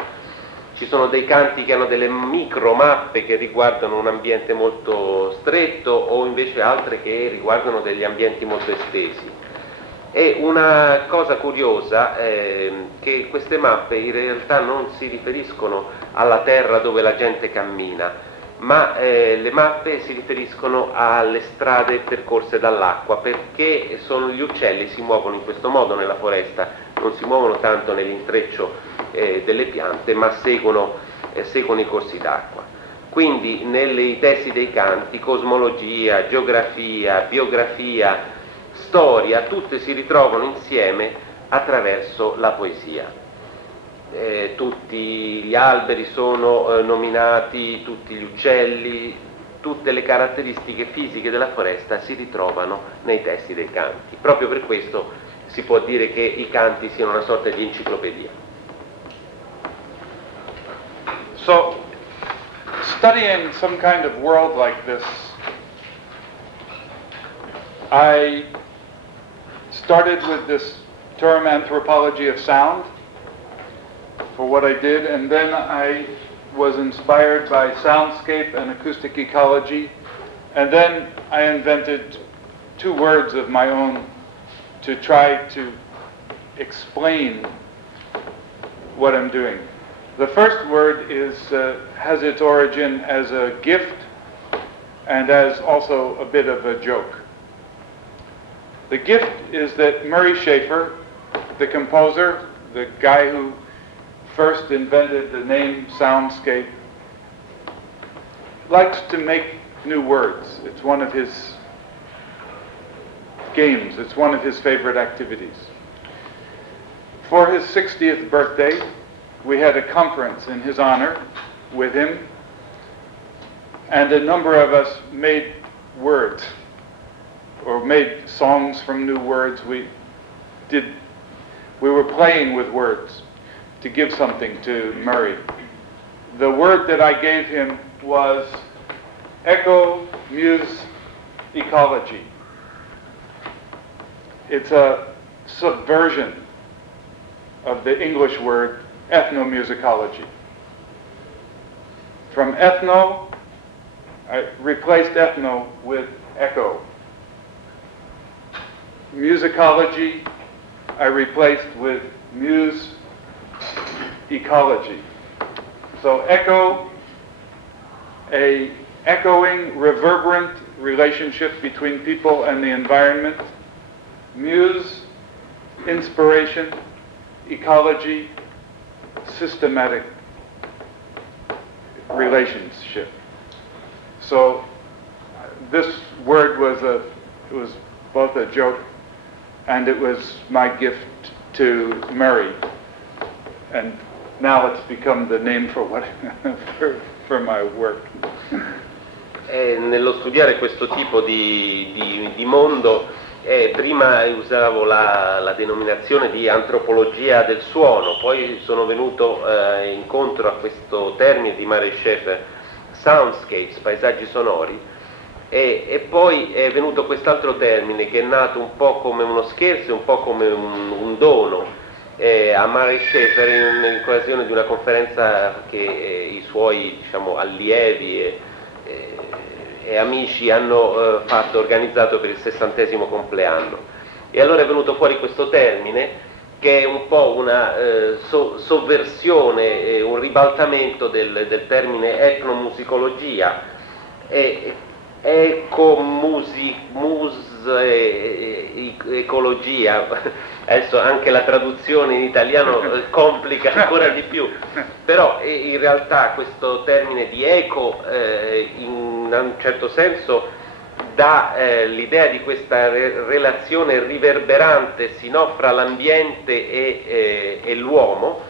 Ci sono dei canti che hanno delle micromappe che riguardano un ambiente molto stretto o invece altre che riguardano degli ambienti molto estesi. E una cosa curiosa è che queste mappe in realtà non si riferiscono alla terra dove la gente cammina, ma le mappe si riferiscono alle strade percorse dall'acqua, perché gli uccelli si muovono in questo modo nella foresta, non si muovono tanto nell'intreccio delle piante, ma seguono i corsi d'acqua. Quindi nei testi dei canti, cosmologia, geografia, biografia, storia, tutte si ritrovano insieme attraverso la poesia. Tutti gli alberi sono nominati, tutti gli uccelli, tutte le caratteristiche fisiche della foresta si ritrovano nei testi dei canti. Proprio per questo si può dire che i canti siano una sorta di enciclopedia. So, studying some kind of world like this, I started with this term anthropology of sound for what I did, and then I was inspired by soundscape and acoustic ecology, and then I invented 2 words of my own to try to explain what I'm doing. The first word has its origin as a gift and as also a bit of a joke. The gift is that Murray Schafer, the composer, the guy who first invented the name soundscape, likes to make new words. It's one of his games. It's one of his favorite activities. For his 60th birthday, we had a conference in his honor with him, and a number of us made words, or made songs from new words. We were playing with words to give something to Murray. The word that I gave him was eco-musicology. It's a subversion of the English word ethnomusicology. From ethno, I replaced ethno with echo. Musicology, I replaced with muse-ecology. So echo, a echoing, reverberant relationship between people and the environment. Muse, inspiration. Ecology, systematic relationship. So this word was both a joke and it was my gift to Murray. And now it's become the name for for my work. Nello studiare questo tipo di mondo, prima usavo la denominazione di antropologia del suono, poi sono venuto incontro a questo termine di Murray Schafer, soundscapes, paesaggi sonori, e poi è venuto quest'altro termine che è nato un po' come uno scherzo, un po' come un dono a Murray Schafer in occasione di una conferenza che i suoi, diciamo, allievi e amici hanno organizzato per il 60° compleanno. E allora è venuto fuori questo termine che è un po' una sovversione, un ribaltamento del termine etnomusicologia, ecologia. Adesso anche la traduzione in italiano complica ancora di più, però in realtà questo termine di eco in un certo senso dà l'idea di questa relazione riverberante fra l'ambiente e l'uomo.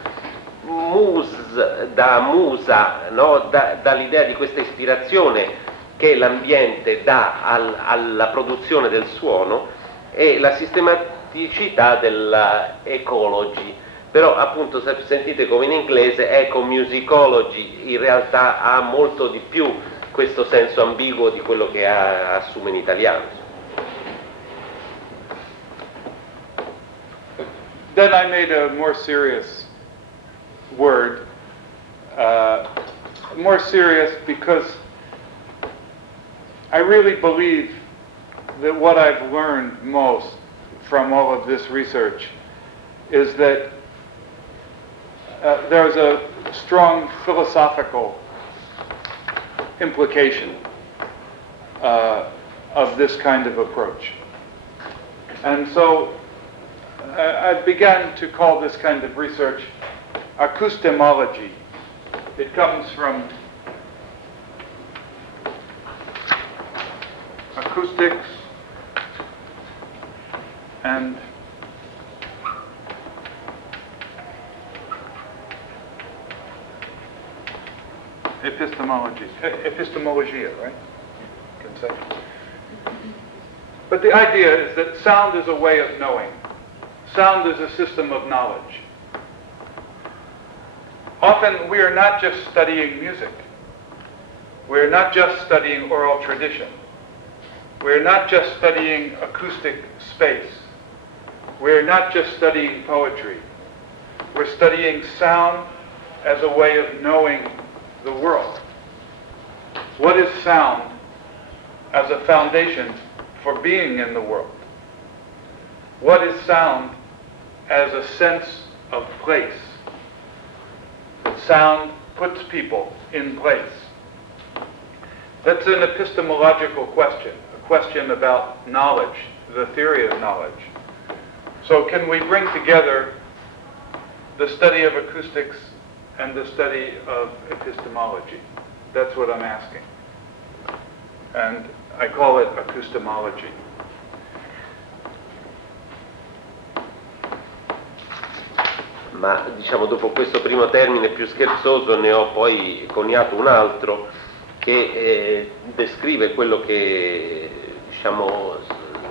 Da musa, no? dà l'idea di questa ispirazione che l'ambiente dà alla produzione del suono, e la sistematicità della ecology. Però appunto, se sentite come in inglese, ecomusicology in realtà ha molto di più questo senso ambiguo di quello che assume in italiano. Then I made a more serious word, more serious because I really believe that what I've learned most from all of this research is that there's a strong philosophical implication of this kind of approach. And so I began to call this kind of research acoustemology. It comes from acoustics and epistemology. Epistemologia, right? You can say. But the idea is that sound is a way of knowing. Sound is a system of knowledge. Often we are not just studying music. We're not just studying oral tradition. We're not just studying acoustic space. We're not just studying poetry. We're studying sound as a way of knowing the world. What is sound as a foundation for being in the world? What is sound as a sense of place? That sound puts people in place. That's an epistemological question, a question about knowledge, the theory of knowledge. So can we bring together the study of acoustics and the study of epistemology? That's what I'm asking. And I call it ma diciamo dopo questo primo termine più scherzoso ne ho poi coniato un altro che descrive quello che diciamo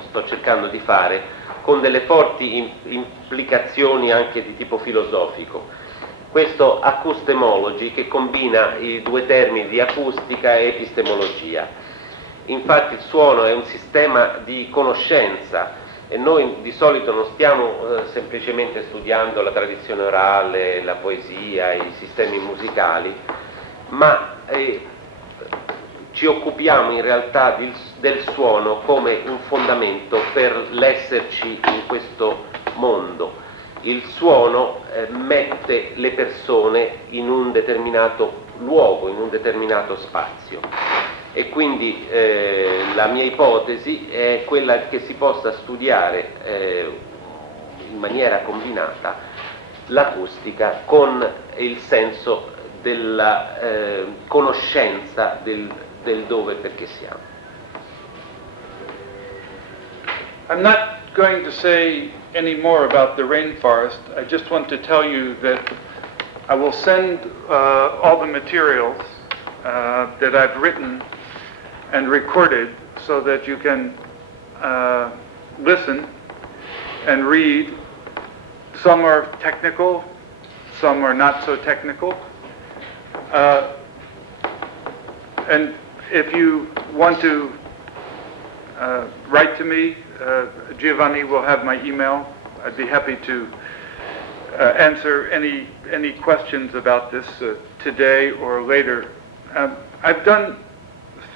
sto cercando di fare, con delle forti implicazioni anche di tipo filosofico. Questo acoustemology che combina i due termini di acustica e epistemologia. Infatti il suono è un sistema di conoscenza e noi di solito non stiamo semplicemente studiando la tradizione orale, la poesia, i sistemi musicali, ma ci occupiamo in realtà del suono come un fondamento per l'esserci in questo mondo. Il suono mette le persone in un determinato luogo, in un determinato spazio. E quindi la mia ipotesi è quella che si possa studiare in maniera combinata l'acustica con il senso della conoscenza del dove e perché siamo. I'm not going to say any more about the rainforest. I just want to tell you that I will send all the materials that I've written and recorded so that you can listen and read. Some are technical, some are not so technical. And if you want to write to me, Giovanni will have my email. I'd be happy to answer any questions about this today or later. I've done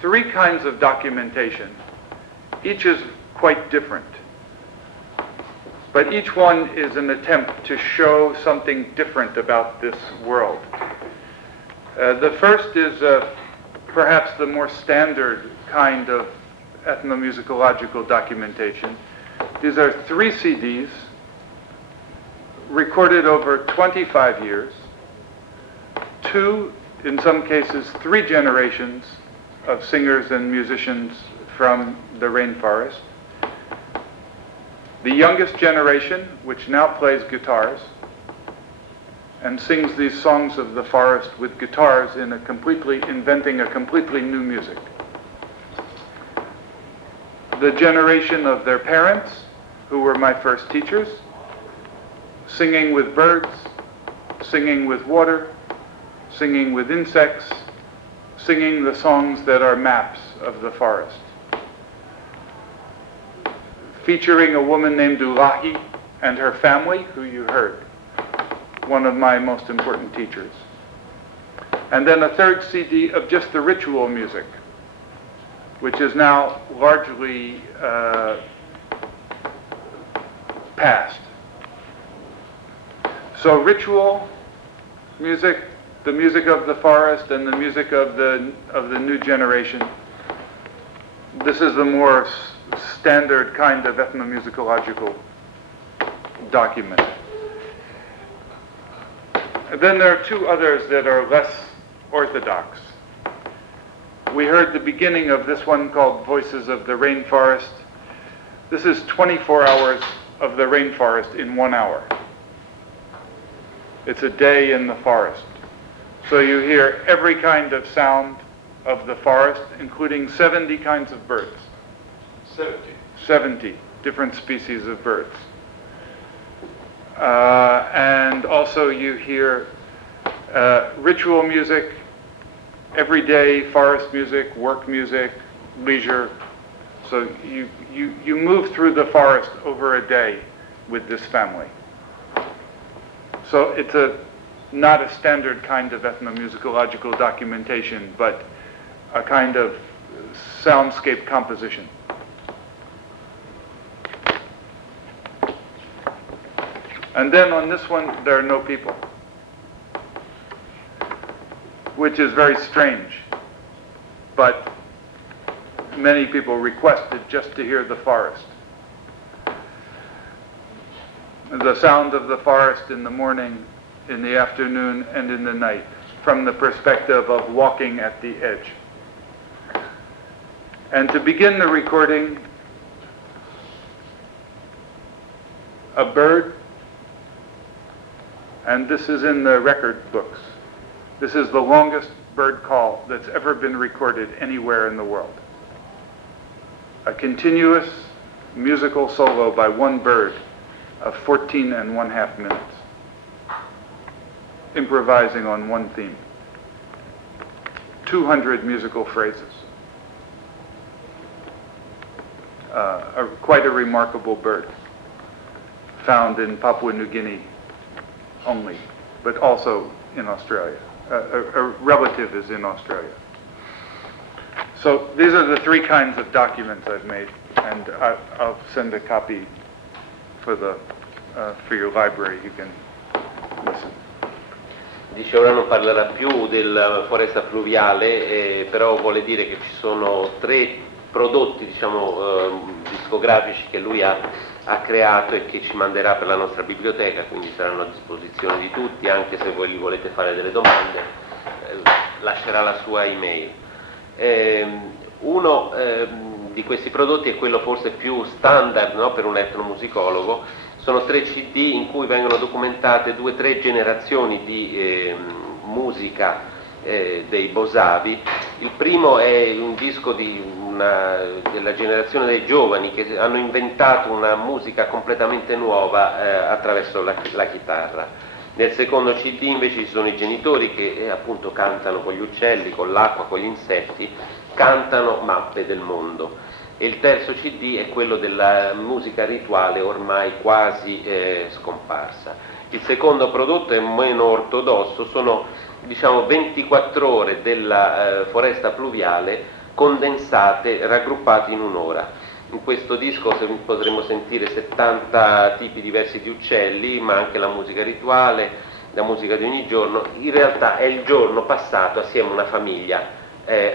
3 kinds of documentation. Each is quite different, but each one is an attempt to show something different about this world. The first is perhaps the more standard kind of ethnomusicological documentation. These are 3 CDs recorded over 25 years, 2, in some cases 3 generations of singers and musicians from the rainforest. The youngest generation, which now plays guitars and sings these songs of the forest with guitars inventing a completely new music. The generation of their parents, who were my first teachers, singing with birds, singing with water, singing with insects, singing the songs that are maps of the forest. Featuring a woman named Ulahi and her family, who you heard, one of my most important teachers. And then a 3rd CD of just the ritual music, which is now largely past. So ritual music, the music of the forest, and the music of the new generation. This is the more standard kind of ethnomusicological document. And then there are 2 others that are less orthodox. We heard the beginning of this one called Voices of the Rainforest. This is 24 hours of the rainforest in 1 hour. It's a day in the forest. So you hear every kind of sound of the forest, including 70 kinds of birds. 70 different species of birds. And also you hear ritual music, everyday forest music, work music, leisure. So you move through the forest over a day with this family. So it's not a standard kind of ethnomusicological documentation, but a kind of soundscape composition. And then on this one, there are no people, which is very strange. But many people requested just to hear the forest. The sound of the forest in the morning, in the afternoon, and in the night, from the perspective of walking at the edge. And to begin the recording, a bird and this is in the record books. This is the longest bird call that's ever been recorded anywhere in the world. A continuous musical solo by one bird of 14.5 minutes, improvising on one theme. 200 musical phrases. Quite a remarkable bird, found in Papua New Guinea only, but also in Australia. A relative is in Australia. So these are the three kinds of documents I've made, and I'll send a copy for your library. You can listen. Dice ora non parlerà più della foresta fluviale, però vuole dire che ci sono 3 prodotti, diciamo, discografici che lui ha creato e che ci manderà per la nostra biblioteca, quindi saranno a disposizione di tutti, anche se voi gli volete fare delle domande, lascerà la sua email. Uno di questi prodotti è quello forse più standard, no, per un etnomusicologo. Sono 3 CD in cui vengono documentate 2-3 generazioni di musica dei Bosavi. Il primo è un disco della generazione dei giovani che hanno inventato una musica completamente nuova attraverso la chitarra. Nel secondo CD invece ci sono i genitori che appunto cantano con gli uccelli, con l'acqua, con gli insetti, cantano mappe del mondo. E il terzo CD è quello della musica rituale ormai quasi scomparsa. Il secondo prodotto è meno ortodosso, sono diciamo 24 ore della foresta pluviale condensate, raggruppate in un'ora. In questo disco potremo sentire 70 tipi diversi di uccelli, ma anche la musica rituale, la musica di ogni giorno. In realtà è il giorno passato assieme a una famiglia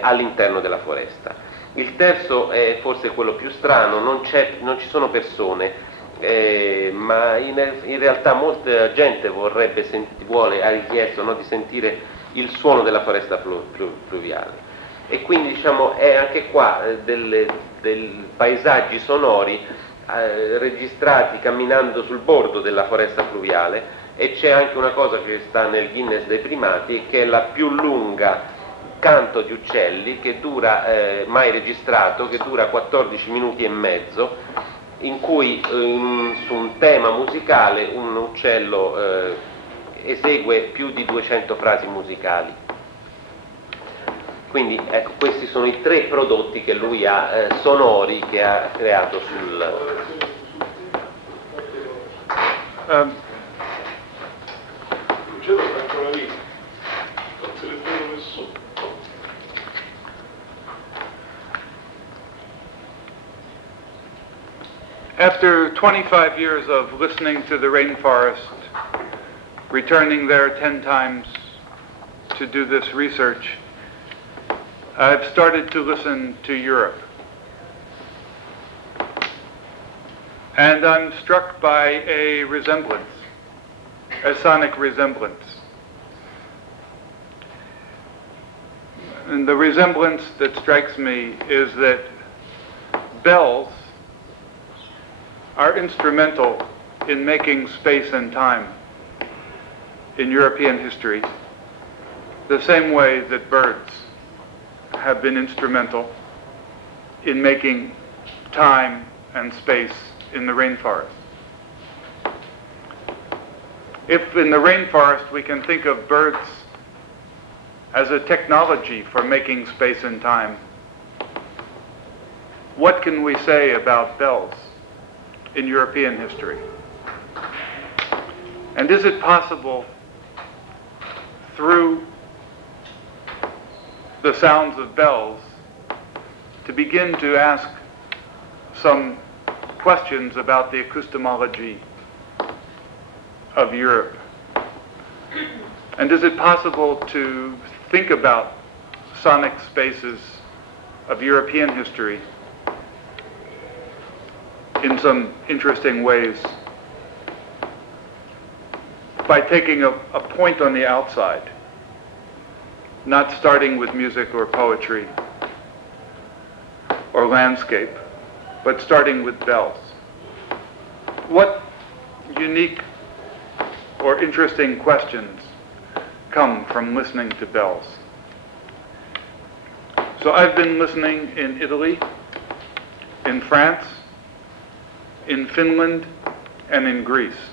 all'interno della foresta. Il terzo è forse quello più strano, non ci sono persone, ma in realtà molta gente ha richiesto, no, di sentire il suono della foresta fluviale. E quindi diciamo è anche qua dei paesaggi sonori registrati camminando sul bordo della foresta fluviale, e c'è anche una cosa che sta nel Guinness dei primati, che è la più lunga canto di uccelli che dura, mai registrato, che dura 14 minuti e mezzo, in cui su un tema musicale un uccello esegue più di 200 frasi musicali. Quindi ecco, questi sono i 3 prodotti che lui ha, sonori, che ha creato L'uccello sta ancora lì, non se ne frega nessuno. After 25 years of listening to the rainforest, returning there 10 times to do this research, I've started to listen to Europe. And I'm struck by a resemblance, a sonic resemblance. And the resemblance that strikes me is that bells are instrumental in making space and time in European history, the same way that birds have been instrumental in making time and space in the rainforest. If in the rainforest we can think of birds as a technology for making space and time, what can we say about bells in European history? And is it possible through the sounds of bells to begin to ask some questions about the acoustomology of Europe? And is it possible to think about sonic spaces of European history in some interesting ways by taking a point on the outside, not starting with music or poetry or landscape, but starting with bells? What unique or interesting questions come from listening to bells. So I've been listening in Italy, in France, in Finland, and in Greece.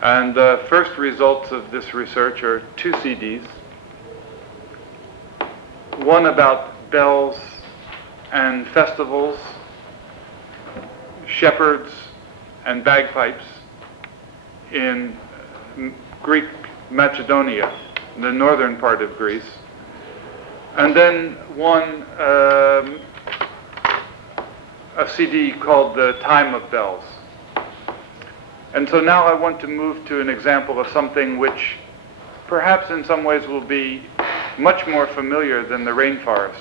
And the first results of this research are 2 CDs. One about bells and festivals, shepherds and bagpipes in Greek Macedonia, the northern part of Greece. And then one, a CD called The Time of Bells. And so now I want to move to an example of something which perhaps in some ways will be much more familiar than the rainforest,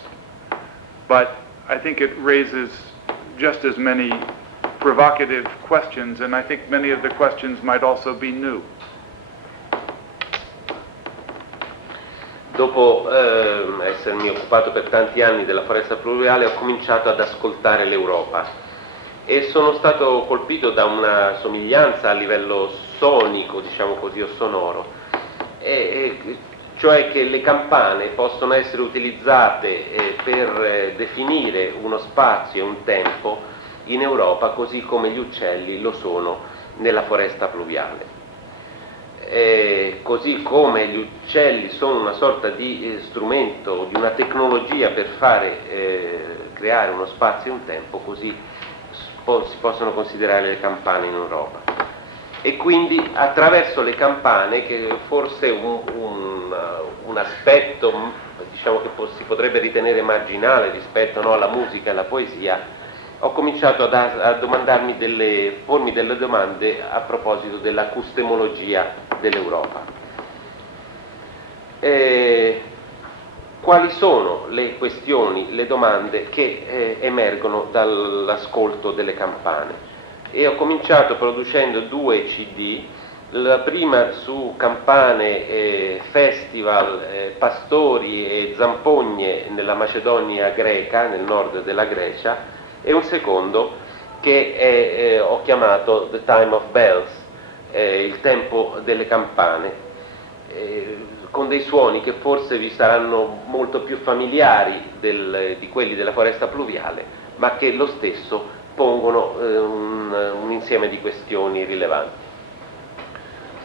but I think it raises just as many provocative questions, and I think many of the questions might also be new. Dopo essermi occupato per tanti anni della foresta pluviale, ho cominciato ad ascoltare l'Europa e sono stato colpito da una somiglianza a livello sonico, diciamo così, o sonoro, cioè che le campane possono essere utilizzate per definire uno spazio e un tempo in Europa, così come gli uccelli lo sono nella foresta pluviale. Così come gli uccelli sono una sorta di strumento, di una tecnologia per creare uno spazio e un tempo, così si possono considerare le campane in Europa. E quindi attraverso le campane, che forse un aspetto, diciamo, che si potrebbe ritenere marginale rispetto, no, alla musica e alla poesia, ho cominciato a pormi delle domande a proposito dell'acustemologia dell'Europa. Quali sono le questioni, le domande che emergono dall'ascolto delle campane? E ho cominciato producendo 2 CD, la prima su campane, festival, pastori e zampogne nella Macedonia greca, nel nord della Grecia, e un secondo che ho chiamato The Time of Bells, il tempo delle campane, con dei suoni che forse vi saranno molto più familiari di quelli della foresta pluviale, ma che lo stesso pongono un insieme di questioni rilevanti.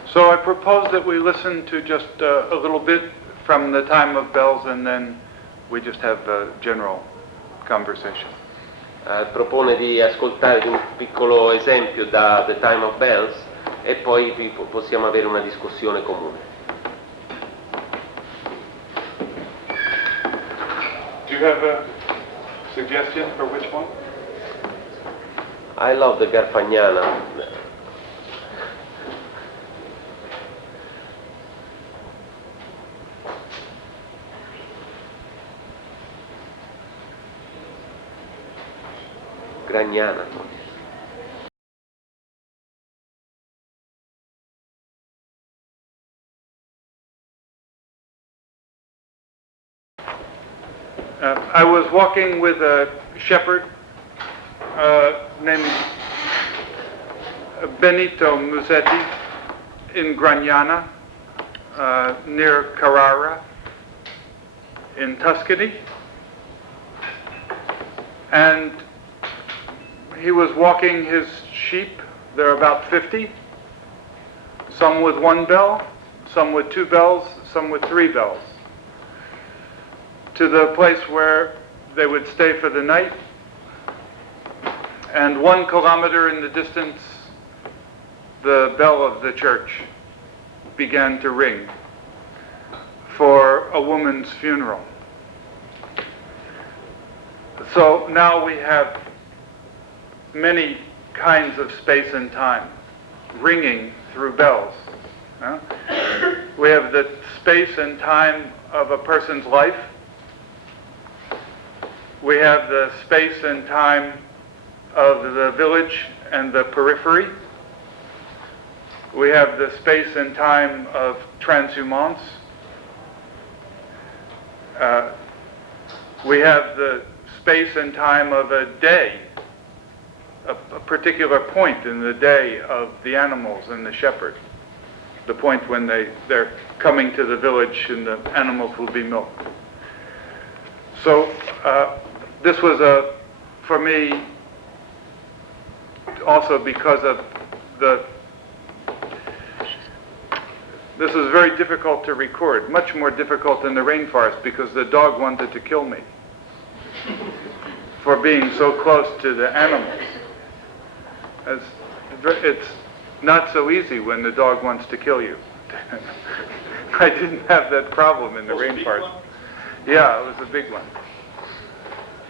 So I propose that we listen to just a little bit from The Time of Bells and then we just have a general conversation. Propone di ascoltare un piccolo esempio da The Time of Bells e poi possiamo avere una discussione comune. Do you have a suggestion for which one? I love the Garfagnana. Gragnana. I was walking with a shepherd named Benito Musetti in Gragnana, near Carrara in Tuscany, and he was walking his sheep. There are about 50, some with 1 bell, some with 2 bells, some with 3 bells, to the place where they would stay for the night. And 1 kilometer in the distance, the bell of the church began to ring for a woman's funeral. So now we have many kinds of space and time ringing through bells. We have the space and time of a person's life. We have the space and time of the village and the periphery. We have the space and time of transhumance. We have the space and time of a day a particular point in the day of the animals and the shepherd, the point when they're coming to the village and the animals will be milked. So this was for me, also because of this was very difficult to record, much more difficult in the rainforest because the dog wanted to kill me for being so close to the animals. It's not so easy when the dog wants to kill you. I didn't have that problem in the rainforest. Yeah, it was a big one.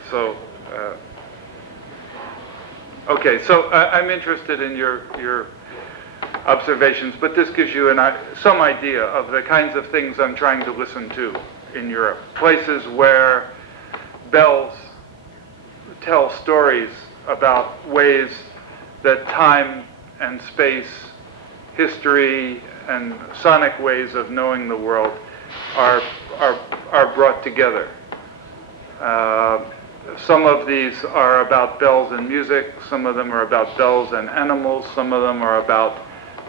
So, okay, so I'm interested in your observations, but this gives you some idea of the kinds of things I'm trying to listen to in Europe. Places where bells tell stories about ways that time and space, history, and sonic ways of knowing the world are brought together. Some of these are about bells and music, some of them are about bells and animals, some of them are about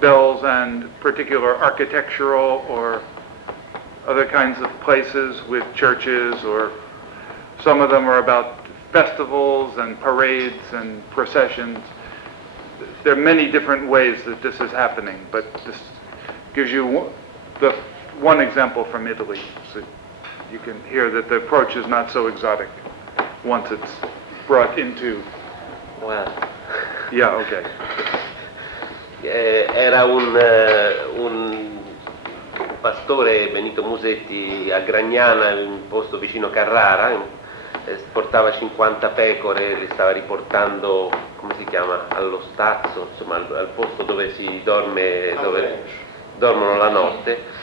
bells and particular architectural or other kinds of places with churches, or some of them are about festivals and parades and processions. There are many different ways that this is happening, but this gives you one example from Italy, so you can hear that the approach is not so exotic once it's brought into... Well. Yeah, okay. Era un pastore, Benito Musetti, a Gragnana, un posto vicino Carrara, portava 50 pecore, le stava riportando, come si chiama, allo stazzo, insomma al posto dove si dorme, dove dormono la notte,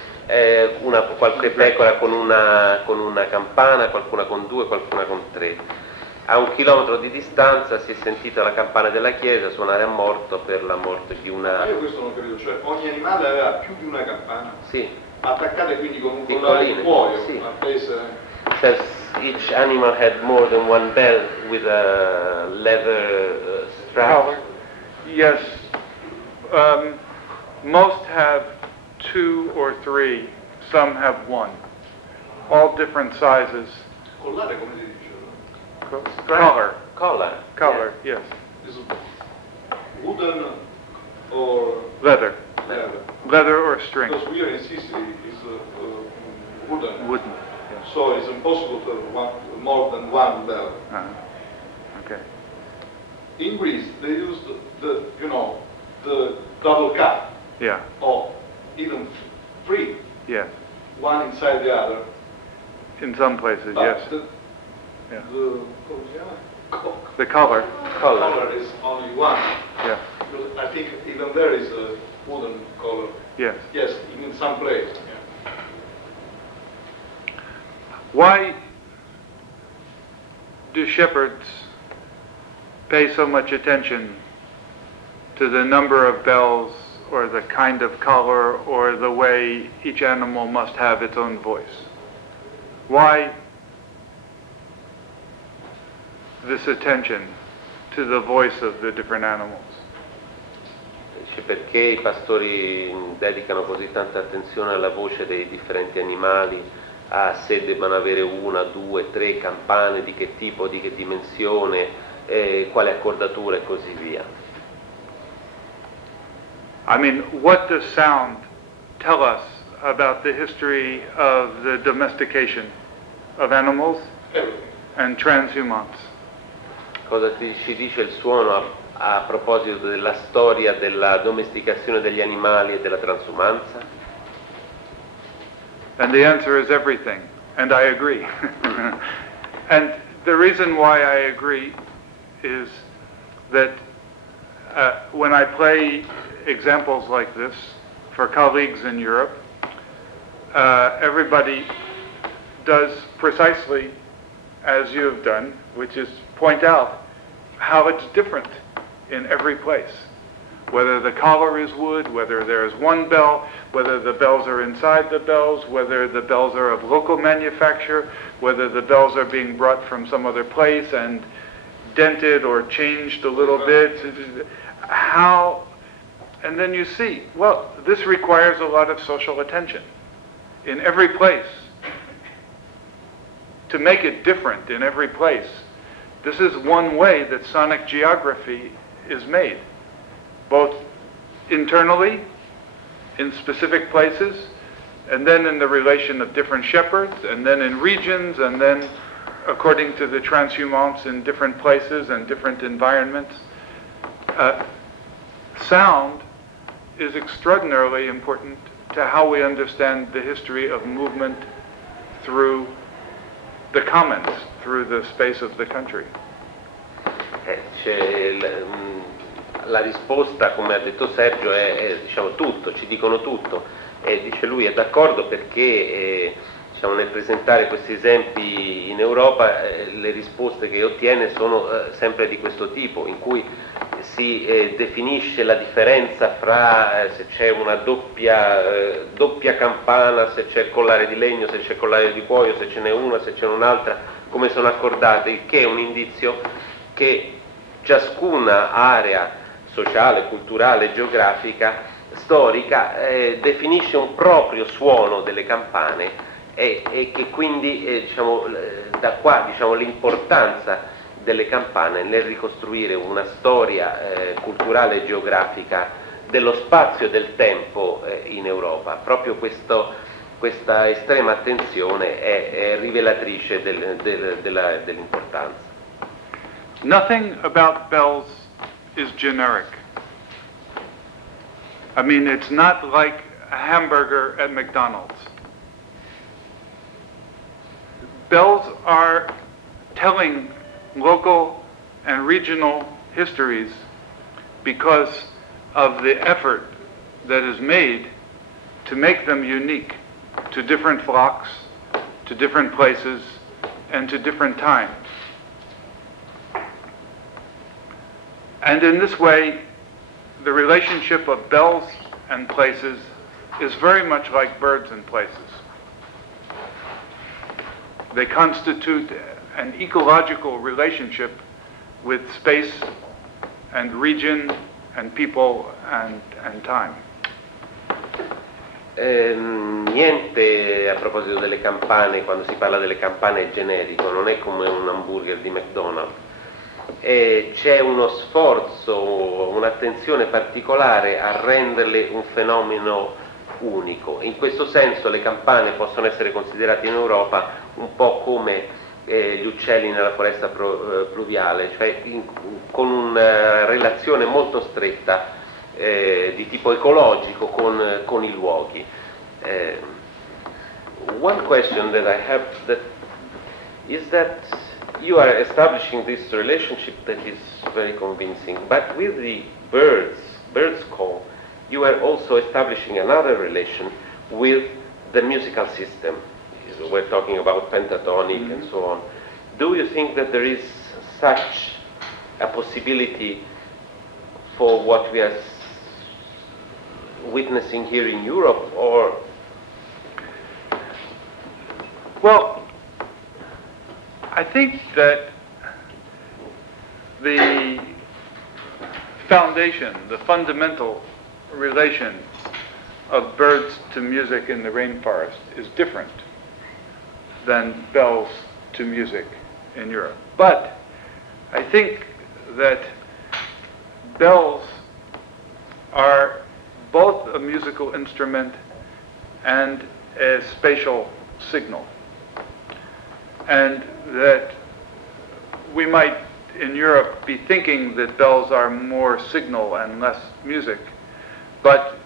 qualche pecora con una campana, qualcuna con 2, qualcuna con 3. A 1 chilometro di distanza si è sentita la campana della chiesa suonare a morto per la morte di una... Ma io questo non credo, cioè ogni animale aveva più di una campana? Sì. Attaccate quindi con un collare di cuoio, sì. appese... Says each animal had more than one bell with a leather strap. Yes. Most have 2 or 3, some have 1. All different sizes. Collare come si dice? Collar, Yeah. yes. Is it wooden or Leather. Leather or string. Because we are in Sicily is wooden. Wooden. So it's impossible to have more than one bell. Okay. In Greece, they used the double cup, Yeah. or even 3, Yeah. one inside the other. In some places, But yes. Yeah. The collar. collar is only one. Yeah. Because I think even there is a wooden collar. Yes. Yes, in some place. Yeah. Why do shepherds pay so much attention to the number of bells or the kind of collar or the way each animal must have its own voice? Why this attention to the voice of the different animals? Dice perché i pastori dedicano così tanta attenzione alla voce dei differenti animali, se debbano avere 1, 2, 3 campane, di che tipo, di che dimensione, quale accordatura e così via. I mean, what does sound tell us about the history of the domestication of animals and transhumance? Cosa ci dice il suono a proposito della storia della domesticazione degli animali e della transumanza? And the answer is everything, and I agree. And the reason why I agree is that when I play examples like this for colleagues in Europe, everybody does precisely as you have done, which is point out how it's different in every place. Whether the collar is wood, whether there is one bell, whether the bells are inside the bells, whether the bells are of local manufacture, whether the bells are being brought from some other place and dented or changed a little bit. How, and then you see, well, this requires a lot of social attention in every place. To make it different in every place. This is one way that sonic geography is made, both internally, in specific places, and then in the relation of different shepherds, and then in regions, and then according to the transhumance in different places and different environments. Sound is extraordinarily important to how we understand the history of movement through the commons, through the space of the country. La risposta, come ha detto Sergio, è diciamo tutto, ci dicono tutto. Dice lui è d'accordo perché diciamo, nel presentare questi esempi in Europa le risposte che ottiene sono sempre di questo tipo, in cui si definisce la differenza fra se c'è una doppia campana, se c'è il collare di legno, se c'è il collare di cuoio, se ce n'è una, se c'è un'altra, come sono accordate, il che è un indizio che ciascuna area sociale, culturale, geografica, storica definisce un proprio suono delle campane e che quindi diciamo, da qua diciamo, l'importanza delle campane nel ricostruire una storia culturale e geografica dello spazio e del tempo in Europa. Proprio questa estrema attenzione è rivelatrice dell'importanza. Nothing about bells is generic. I mean, it's not like a hamburger at McDonald's. Bells are telling local and regional histories because of the effort that is made to make them unique to different flocks, to different places, and to different times. And in this way, the relationship of bells and places is very much like birds and places. They constitute an ecological relationship with space and region and people and time. Niente a proposito delle campane, quando si parla delle campane è generico, non è come un hamburger di McDonald's. C'è uno sforzo, un'attenzione particolare a renderle un fenomeno unico. In questo senso le campane possono essere considerate in Europa un po' come gli uccelli nella foresta pluviale, cioè con una relazione molto stretta di tipo ecologico con i luoghi. One question that I have is that you are establishing this relationship that is very convincing, but with the bird's call, you are also establishing another relation with the musical system. We're talking about pentatonic and so on. Do you think that there is such a possibility for what we are witnessing here in Europe, or? Well, I think that the foundation, the fundamental relation of birds to music in the rainforest is different than bells to music in Europe. But I think that bells are both a musical instrument and a spatial signal. And that we might, in Europe, be thinking that bells are more signal and less music, but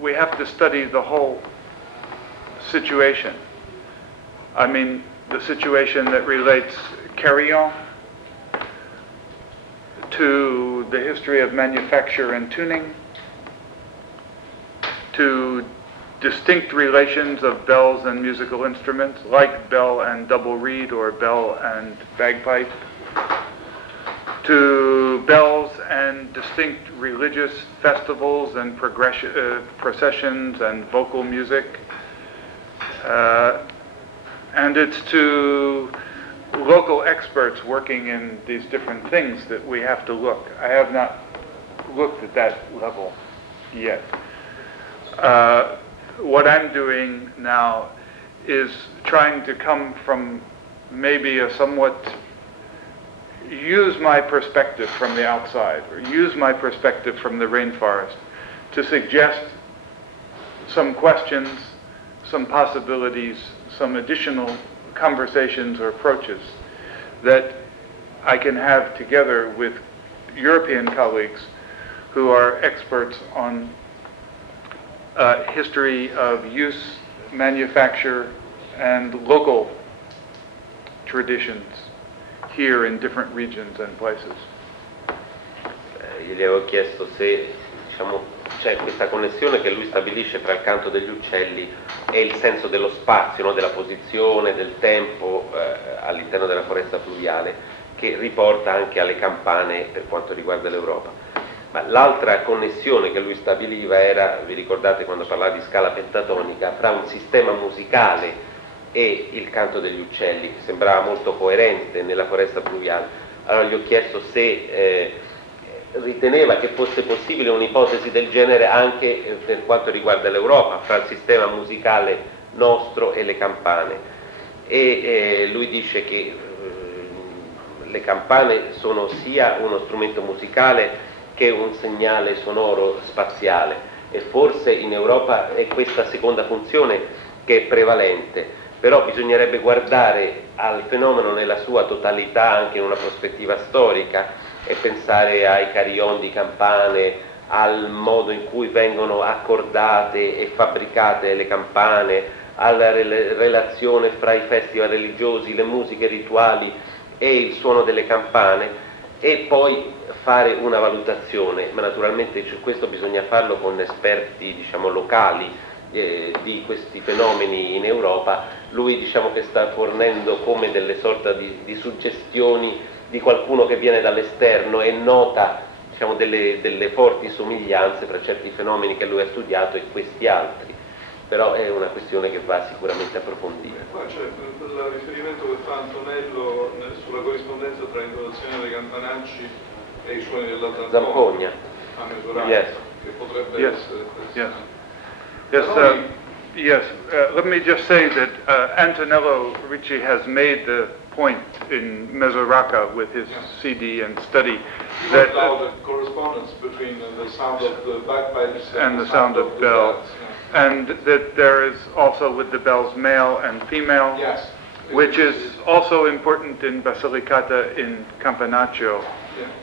we have to study the whole situation. I mean, the situation that relates carillon to the history of manufacture and tuning, to distinct relations of bells and musical instruments, like bell and double reed or bell and bagpipe, to bells and distinct religious festivals and processions and vocal music. And it's to local experts working in these different things that we have to look. I have not looked at that level yet. What I'm doing now is trying to come from maybe a somewhat, use my perspective from the outside, or use my perspective from the rainforest to suggest some questions, some possibilities, some additional conversations or approaches that I can have together with European colleagues who are experts on history of use, manufacture, and local traditions here in different regions and places. Gli avevo chiesto se, diciamo, c'è questa connessione che lui stabilisce fra il canto degli uccelli e il senso dello spazio, no? Della posizione, del tempo all'interno della foresta pluviale, che riporta anche alle campane per quanto riguarda l'Europa. Ma l'altra connessione che lui stabiliva era, vi ricordate quando parlava di scala pentatonica, fra un sistema musicale e il canto degli uccelli, che sembrava molto coerente nella foresta pluviale. Allora gli ho chiesto se riteneva che fosse possibile un'ipotesi del genere anche per quanto riguarda l'Europa, fra il sistema musicale nostro e le campane. E lui dice che le campane sono sia uno strumento musicale che un segnale sonoro spaziale, e forse in Europa è questa seconda funzione che è prevalente. Però bisognerebbe guardare al fenomeno nella sua totalità anche in una prospettiva storica e pensare ai carillon di campane, al modo in cui vengono accordate e fabbricate le campane, alla relazione fra i festival religiosi, le musiche rituali e il suono delle campane, e poi fare una valutazione, ma naturalmente questo bisogna farlo con esperti, diciamo, locali di questi fenomeni in Europa. Lui, diciamo, che sta fornendo come delle sorta di suggestioni di qualcuno che viene dall'esterno e nota, diciamo, delle forti somiglianze tra certi fenomeni che lui ha studiato e questi altri, però è una questione che va sicuramente approfondita. Qua c'è il riferimento che fa Antonello sulla corrispondenza tra l'introduzione dei campanacci e i suoni della zampogna a Mesoraca, yes. che potrebbe Yes. essere Yes. Yes. Let me just say that Antonello Ricci has made the point in Mesoraca with his CD and study that the correspondence between the sound of the bagpipes and the sound of bells, and that there is also with the bells male and female, Yes. which is also important in Basilicata in Campanaccio,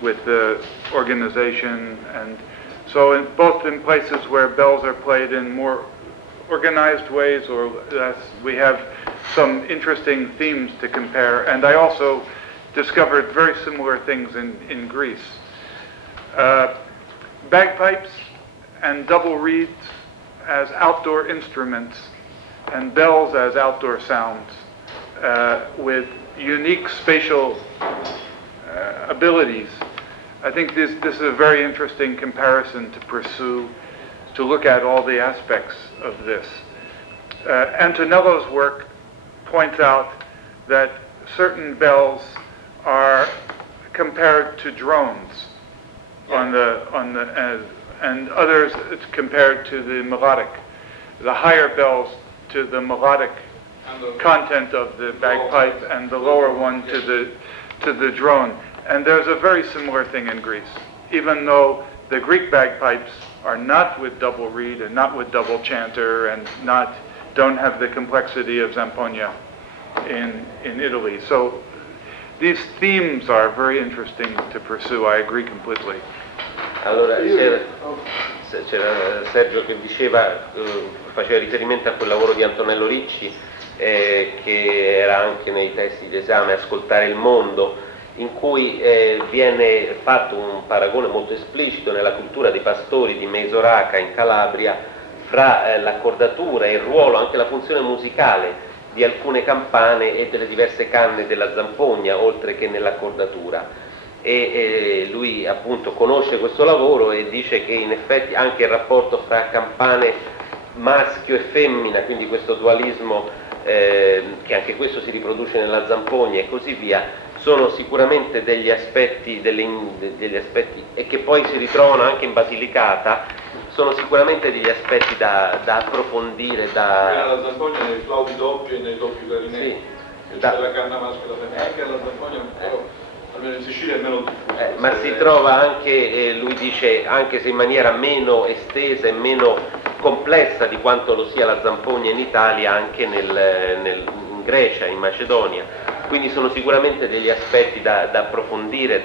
with the organization, and so both in places where bells are played in more organized ways or less, we have some interesting themes to compare. And I also discovered very similar things in Greece. Bagpipes and double reeds as outdoor instruments and bells as outdoor sounds with unique spatial abilities. I think this is a very interesting comparison to pursue, to look at all the aspects of this. Antonello's work points out that certain bells are compared to drones and others it's compared to the melodic, the higher bells to the melodic content of the bagpipe, and the lower one to the drone. And there's a very similar thing in Greece, even though the Greek bagpipes are not with double reed and not with double chanter and don't have the complexity of Zampogna in Italy. So these themes are very interesting to pursue. I agree completely. Allora c'era Sergio che diceva, faceva riferimento a quel lavoro di Antonello Ricci che era anche nei testi di esame, Ascoltare il mondo, in cui viene fatto un paragone molto esplicito nella cultura dei pastori di Mesoraca in Calabria fra l'accordatura e il ruolo, anche la funzione musicale di alcune campane e delle diverse canne della zampogna, oltre che nell'accordatura. E lui appunto conosce questo lavoro e dice che in effetti anche il rapporto fra campane maschio e femmina, quindi questo dualismo che anche questo si riproduce nella Zampogna e così via, sono sicuramente degli aspetti, degli aspetti, e che poi si ritrovano anche in Basilicata, sono sicuramente degli aspetti da approfondire, Nella Zampogna nei flauti doppi e nei doppi clarinetti, sì, c'è la canna maschera femminile, anche alla Zampogna, però almeno in Sicilia è meno diffuso. ma si trova anche, lui dice, anche se in maniera meno estesa e meno complessa di quanto lo sia la Zampogna in Italia, anche in Grecia, in Macedonia. Quindi sono sicuramente degli aspetti da approfondire,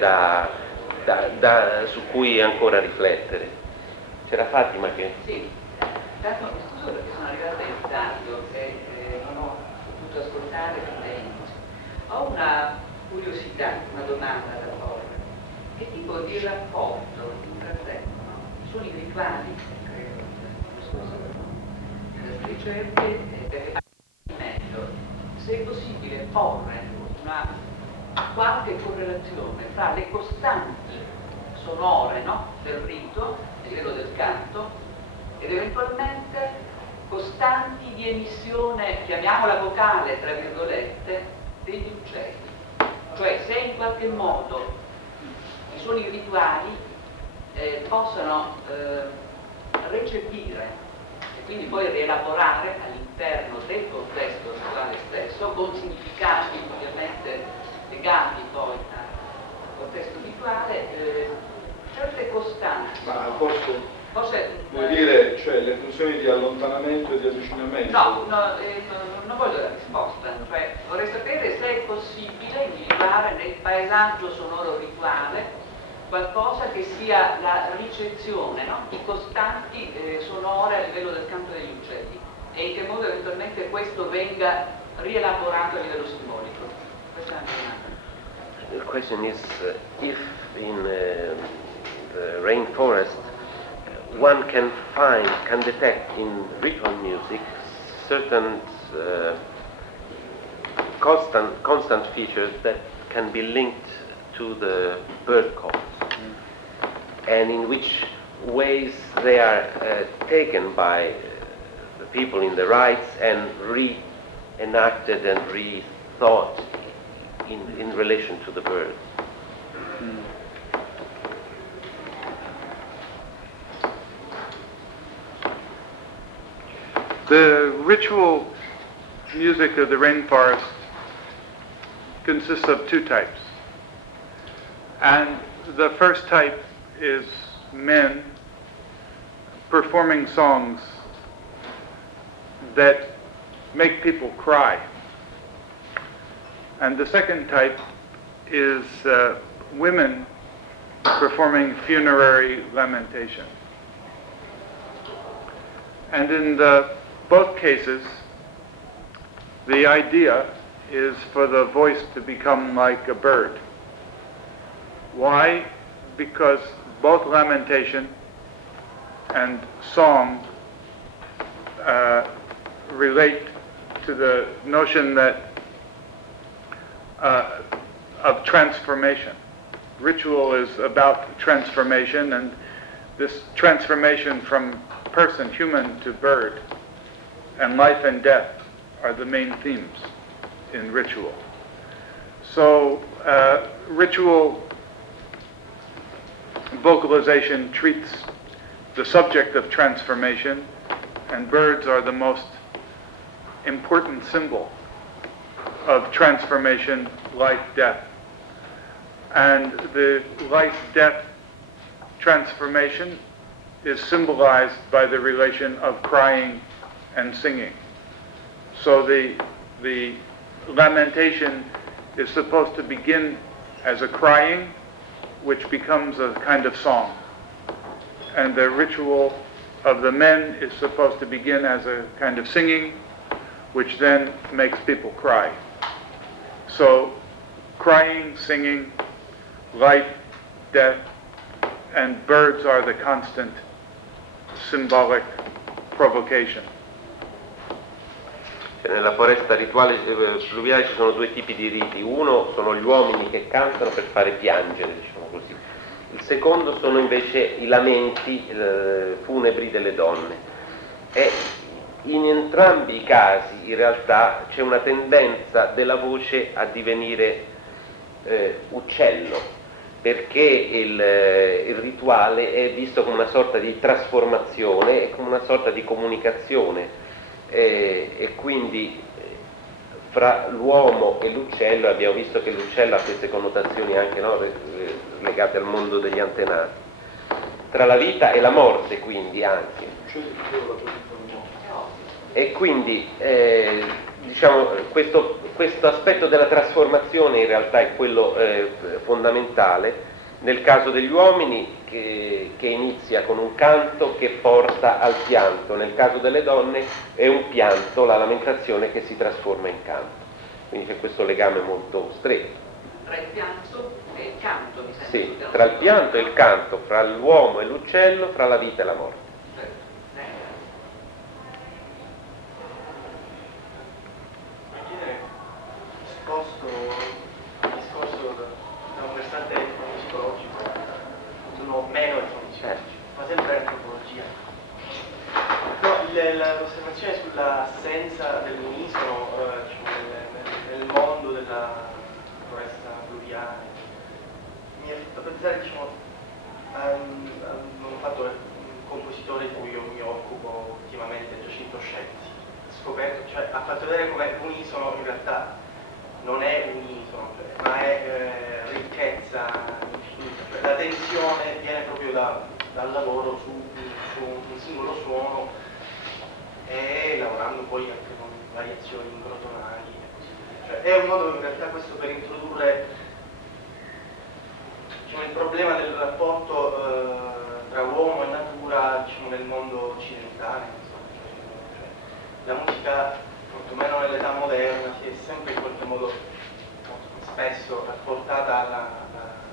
su cui ancora riflettere. C'era Fatima che... Sì, intanto mi scuso perché sono arrivata in ritardo e non ho potuto ascoltare il tempo. Ho una curiosità, una domanda da porre. Che tipo di rapporto intrattengono i suoni rituali, credo, nelle ricerche per le meglio, se è possibile porre una qualche correlazione fra le costanti sonore, no, del rito, a livello del canto, ed eventualmente costanti di emissione, chiamiamola vocale, tra virgolette, degli uccelli. Cioè se in qualche modo i suoni rituali possano recepire e quindi poi rielaborare all'interno del contesto rituale stesso, con significati ovviamente legati poi al contesto rituale, certe costanti. Ma forse Forse, vuol dire, cioè, le funzioni di allontanamento e di avvicinamento? no, non voglio la risposta, cioè vorrei sapere se è possibile individuare nel paesaggio sonoro rituale qualcosa che sia la ricezione, no, di costanti sonore a livello del canto degli uccelli e in che modo eventualmente questo venga rielaborato a livello simbolico. Questa è la mia domanda. The question is if in the rainforest one can detect in ritual music certain constant features that can be linked to the bird calls, and in which ways they are taken by the people in the rites and reenacted and rethought in relation to the bird. The ritual music of the rainforest consists of two types. And the first type is men performing songs that make people cry. And the second type is women performing funerary lamentation. And in both cases, the idea is for the voice to become like a bird. Why? Because both lamentation and song relate to the notion that of transformation. Ritual is about transformation, and this transformation from person, human, to bird, and life and death are the main themes in ritual. So ritual vocalization treats the subject of transformation, and birds are the most important symbol of transformation, life, death. And the life-death transformation is symbolized by the relation of crying and singing. So the lamentation is supposed to begin as a crying, which becomes a kind of song. And the ritual of the men is supposed to begin as a kind of singing, which then makes people cry. So crying, singing, life, death, and birds are the constant symbolic provocation. Nella foresta rituale fluviale ci sono due tipi di riti. Uno sono gli uomini che cantano per fare piangere, diciamo così. Il secondo sono invece i lamenti funebri delle donne. E in entrambi i casi in realtà c'è una tendenza della voce a divenire uccello, perché il rituale è visto come una sorta di trasformazione e come una sorta di comunicazione, e quindi fra l'uomo e l'uccello abbiamo visto che l'uccello ha queste connotazioni anche, no, legate al mondo degli antenati, tra la vita e la morte, quindi anche. E quindi diciamo, questo aspetto della trasformazione in realtà è quello fondamentale nel caso degli uomini, che inizia con un canto che porta al pianto; nel caso delle donne è un pianto, la lamentazione, che si trasforma in canto. Quindi c'è questo legame molto stretto. Tra il pianto e il canto, mi sembra. Sì, tra il pianto e il canto, fra l'uomo e l'uccello, fra la vita e la morte. Sposto il discorso da un versante psicologico, sono meno etnologico, ma sempre antropologia. No, l'osservazione sull'assenza dell'unisono nel mondo della foresta pluviale mi ha fatto pensare, diciamo, a un fatto, un compositore di cui io mi occupo ultimamente, Giacinto Scelsi. Scoperto, cioè, ha fatto vedere come l'unisono in realtà non è unisono, ma è ricchezza infinita. Cioè, la tensione viene proprio dal lavoro su un singolo suono, e lavorando poi anche con variazioni microtonali e così via. Cioè, è un modo in realtà questo per introdurre, diciamo, il problema del rapporto tra uomo e natura, diciamo, nel mondo occidentale. Cioè, la musica, quantomeno nell'età moderna, si è sempre in qualche modo, spesso, rapportata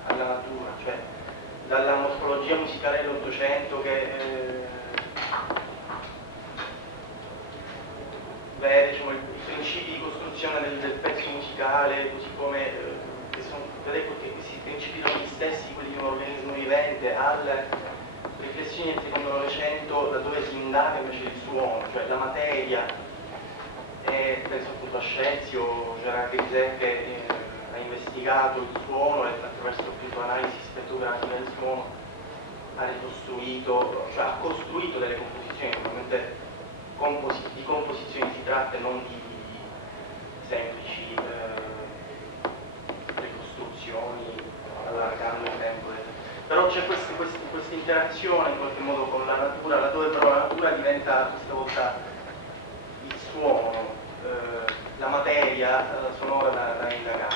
alla natura, cioè dalla morfologia musicale dell'Ottocento che vede, diciamo, i principi di costruzione del pezzo musicale, così come questi principi sono gli stessi, quelli di un organismo vivente, alle riflessioni del secondo Novecento, laddove si indaga invece il suono, cioè la materia. Penso appunto a Scelsi o Gerard Griset, che ha investigato il suono e attraverso appunto analisi spettrografica del suono ha ricostruito, cioè ha costruito delle composizioni. Normalmente di composizioni si tratta, non di semplici ricostruzioni allargando il tempo. Però c'è questa interazione in qualche modo con la natura, laddove però la natura diventa questa volta il suono, la materia sonora da indagare.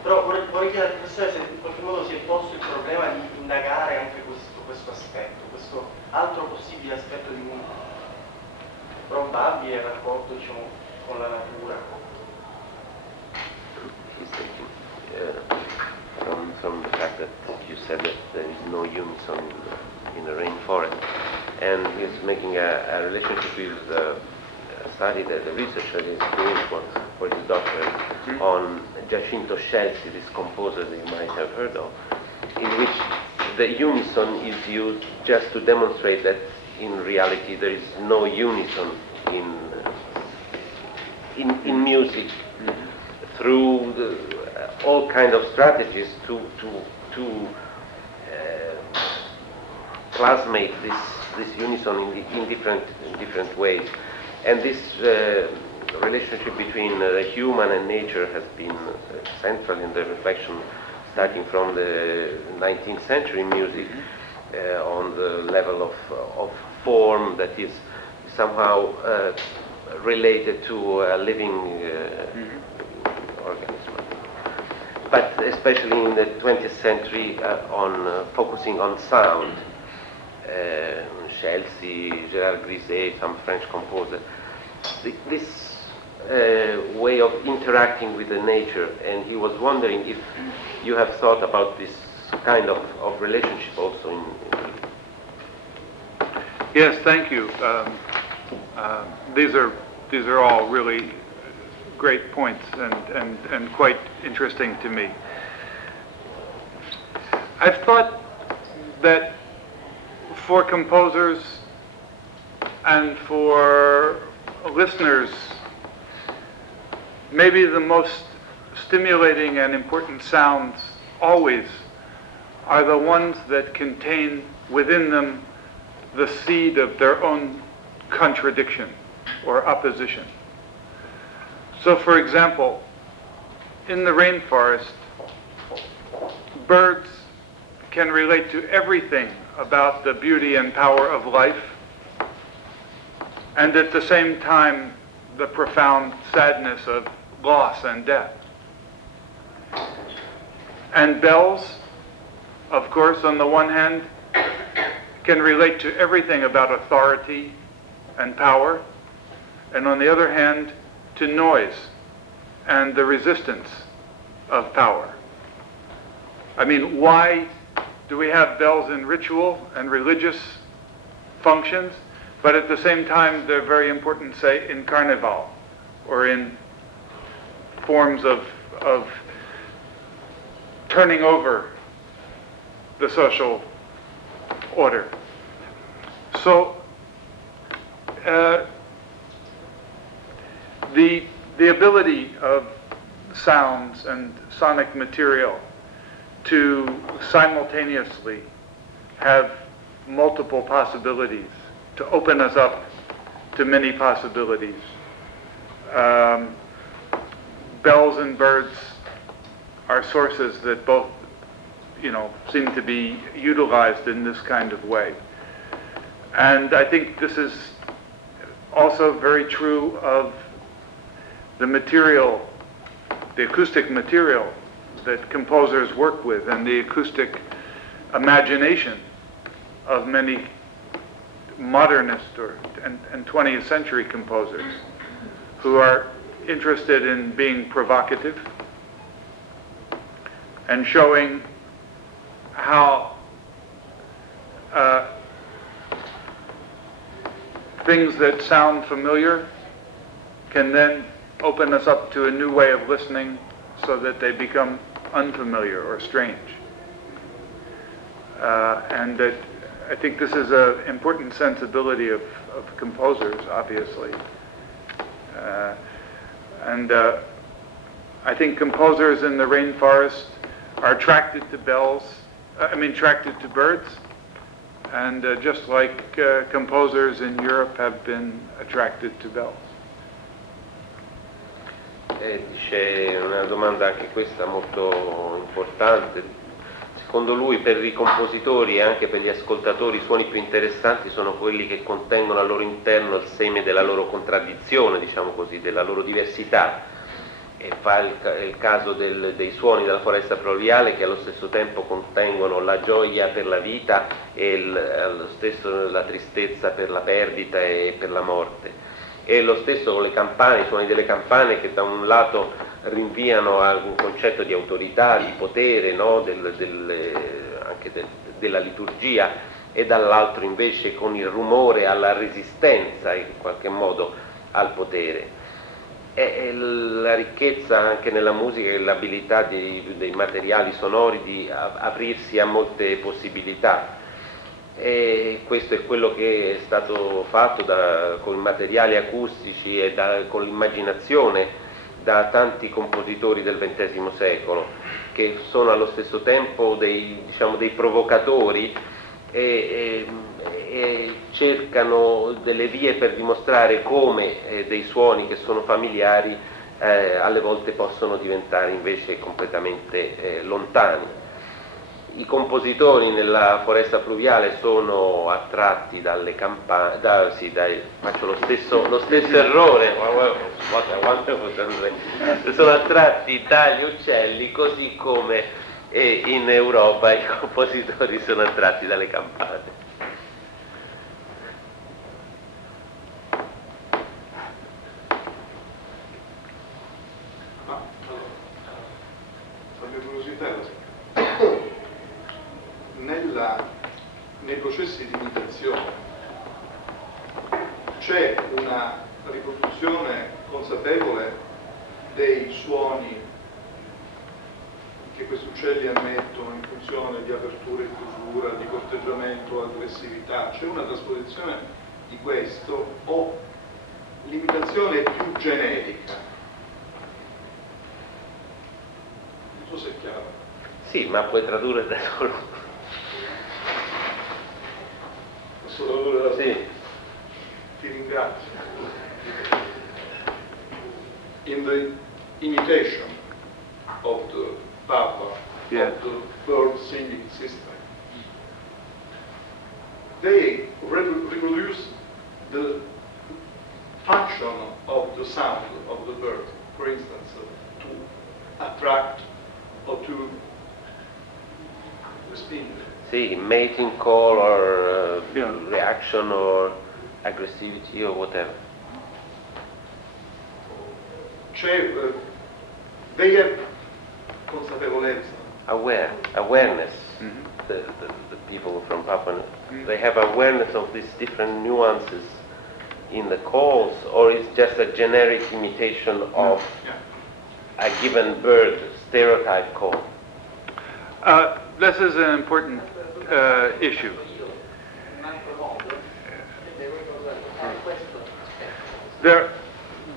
Però vorrei chiedere al professore se in qualche modo si è posto il problema di indagare anche questo aspetto, questo altro possibile aspetto di un probabile rapporto, diciamo, con la natura. From the fact that you said that there is no unison in the rainforest, and he's making a relationship with the study, the research that he's doing for his doctorate on Giacinto Scelsi, this composer that you might have heard of, in which the unison is used just to demonstrate that in reality there is no unison in music, through all kinds of strategies to plasmate this unison in different ways. And this relationship between the human and nature has been central in the reflection starting from the 19th century music, on the level of form that is somehow related to a living organism. But especially in the 20th century, on focusing on sound, Scelsi, Gerard Griset, some French composer, this way of interacting with the nature, and he was wondering if you have thought about this kind of relationship also in Yes, thank you. These are all really great points and quite interesting to me. I've thought that for composers and for listeners, maybe the most stimulating and important sounds always are the ones that contain within them the seed of their own contradiction or opposition. So, for example, in the rainforest, birds can relate to everything about the beauty and power of life, and at the same time, the profound sadness of loss and death. And bells, of course, on the one hand, can relate to everything about authority and power, and on the other hand, to noise and the resistance of power. I mean, why do we have bells in ritual and religious functions, but at the same time they're very important, say, in carnival or in forms of turning over the social order? So the ability of sounds and sonic material to simultaneously have multiple possibilities, to open us up to many possibilities. Bells and birds are sources that both, seem to be utilized in this kind of way. And I think this is also very true of the material, the acoustic material that composers work with, and the acoustic imagination of many modernist and 20th century composers who are interested in being provocative and showing how things that sound familiar can then open us up to a new way of listening so that they become unfamiliar or strange. And that I think this is an important sensibility of composers, obviously. And I think composers in the rainforest are attracted to attracted to birds, and just like composers in Europe have been attracted to bells. Dice una domanda anche questa molto importante. Secondo lui, per i compositori e anche per gli ascoltatori, i suoni più interessanti sono quelli che contengono al loro interno il seme della loro contraddizione, diciamo così, della loro diversità. E fa il caso dei suoni della foresta pluviale, che allo stesso tempo contengono la gioia per la vita e allo stesso la tristezza per la perdita e per la morte. E lo stesso con le campane, i suoni delle campane, che da un lato rinviano a un concetto di autorità, di potere, no? Anche della liturgia, e dall'altro invece con il rumore alla resistenza, in qualche modo, al potere. E la ricchezza anche nella musica e l'abilità dei materiali sonori di aprirsi a molte possibilità. E questo è quello che è stato fatto con i materiali acustici e con l'immaginazione da tanti compositori del XX secolo, che sono allo stesso tempo dei provocatori e cercano delle vie per dimostrare come dei suoni che sono familiari alle volte possono diventare invece completamente lontani. I compositori nella foresta pluviale sono attratti dalle campane, faccio lo stesso errore, sono attratti dagli uccelli, così come in Europa i compositori sono attratti dalle campane. Nei processi di imitazione c'è una riproduzione consapevole dei suoni che questi uccelli emettono in funzione di apertura e chiusura, di corteggiamento, aggressività. C'è una trasposizione di questo, o l'imitazione è più generica. Non so se è chiaro. Sì, ma puoi tradurre da solo. Posso tradurre da Sì. Ti ringrazio. In the imitation of the Papa, Yes. of the bird singing system, they reproduce the function of the sound of the bird, for instance, to attract or to respond. Sì, mating call or Yeah. reaction or aggressivity or whatever. They have consapevolezza. Awareness. Mhm. The people from Papua, they have awareness of these different nuances in the calls, or it's just a generic imitation of Yeah. a given bird stereotype call. This is an important issue.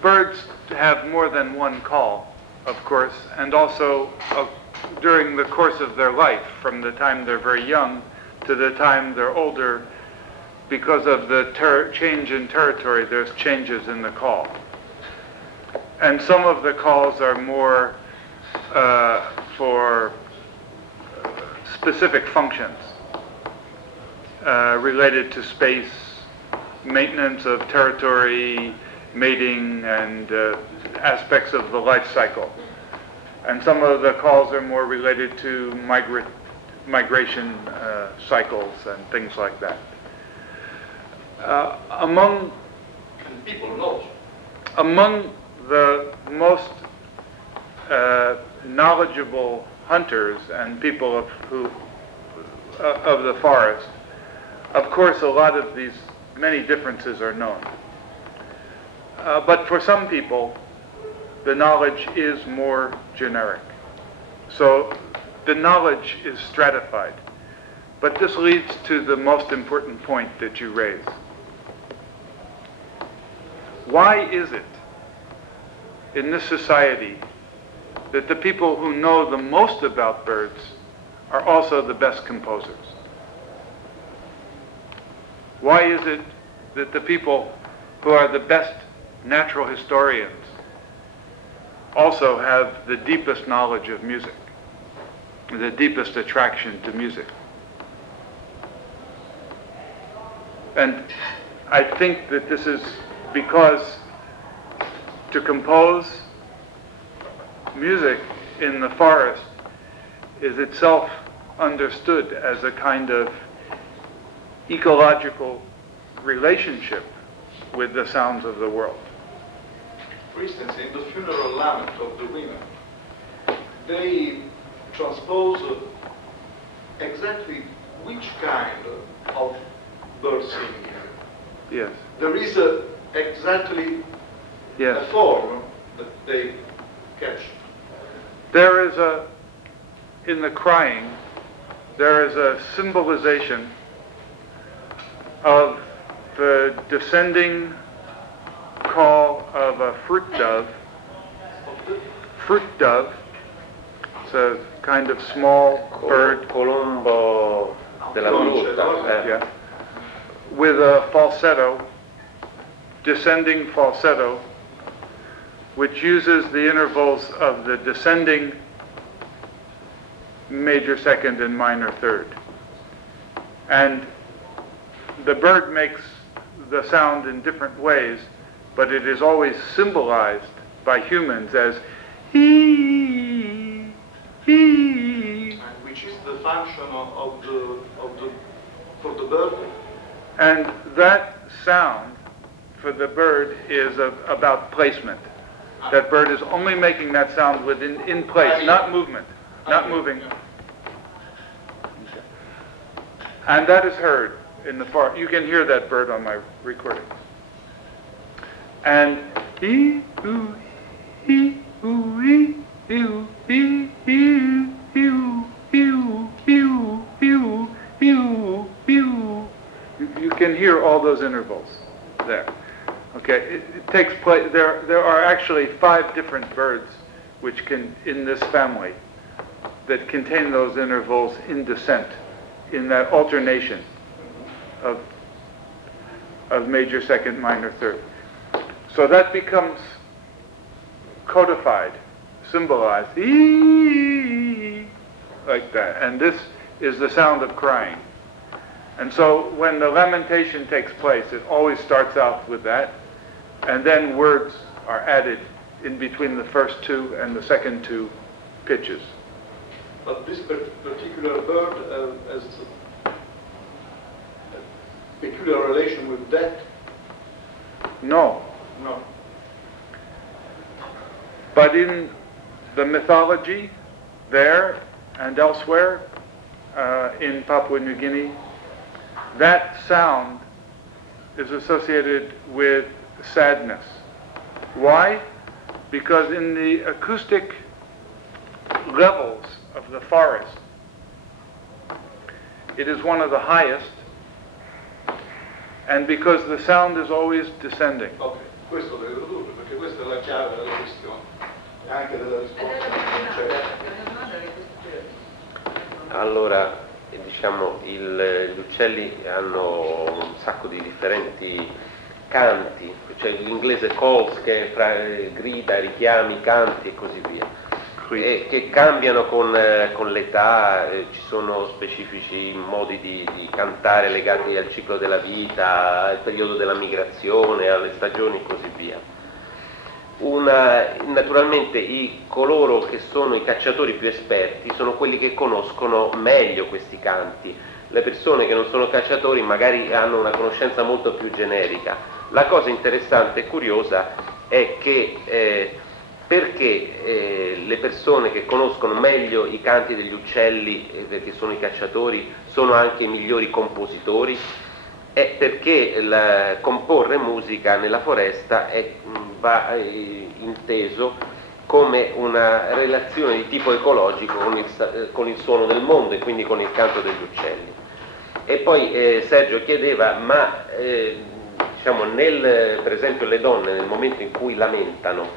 Birds have more than one call, of course, and also during the course of their life, from the time they're very young to the time they're older, because of the change in territory, there's changes in the call. And some of the calls are more for specific functions related to space, maintenance of territory, mating, and aspects of the life cycle. And some of the calls are more related to migration cycles and things like that. Among And people know. Among the most knowledgeable hunters and people of the forest, of course, a lot of these many differences are known. But for some people, the knowledge is more generic. So the knowledge is stratified. But this leads to the most important point that you raise. Why is it in this society that the people who know the most about birds are also the best composers? Why is it that the people who are the best natural historians also have the deepest knowledge of music, the deepest attraction to music? And I think that this is because to compose music in the forest is itself understood as a kind of ecological relationship with the sounds of the world. For instance, in the funeral lament of the women, they transpose exactly which kind of bird singing. Yes. There is exactly Yes. a form that they catch. There is in the crying, there is a symbolization of the descending call of a fruit dove. Fruit dove, it's a kind of small bird, Colombo della frutta. yeah, with a falsetto, descending falsetto, which uses the intervals of the descending major second and minor third. And the bird makes the sound in different ways, but it is always symbolized by humans as hee, hee. And which is the function for the bird? And that sound for the bird is about placement. That bird is only making that sound in place, not movement, not moving. And that is heard in the forest. You can hear that bird on my recording. And hee ooh hee ooh hee ooh hee ooh hee ooh hee ooh hee ooh hee ooh hee ooh. You can hear all those intervals there. Okay, takes place, there are actually 5 different birds which can, in this family, that contain those intervals in descent, in that alternation of major, second, minor, third. So that becomes codified, symbolized, like that. And this is the sound of crying. And so when the lamentation takes place, it always starts out with that, and then words are added in between the first 2 and the second 2 pitches. But this particular bird has a peculiar relation with death? No. No. But in the mythology, there and elsewhere, in Papua New Guinea, that sound is associated with sadness. Why? Because in the acoustic levels of the forest, it is one of the highest, and because the sound is always descending. Ok, questo lo introdurre perché questa è la chiave della questione, e anche della risposta. Allora, diciamo, gli uccelli hanno un sacco di differenti canti, cioè l'inglese calls, che è fra grida, richiami, canti e così via, e che cambiano con l'età. Ci sono specifici modi di cantare legati al ciclo della vita, al periodo della migrazione, alle stagioni e così via. Naturalmente coloro che sono i cacciatori più esperti sono quelli che conoscono meglio questi canti. Le persone che non sono cacciatori magari hanno una conoscenza molto più generica. La cosa interessante e curiosa è che perché le persone che conoscono meglio i canti degli uccelli, perché sono i cacciatori, sono anche i migliori compositori, è perché comporre musica nella foresta va inteso come una relazione di tipo ecologico con il suono del mondo e quindi con il canto degli uccelli. E poi Sergio chiedeva, ma diciamo per esempio le donne nel momento in cui lamentano,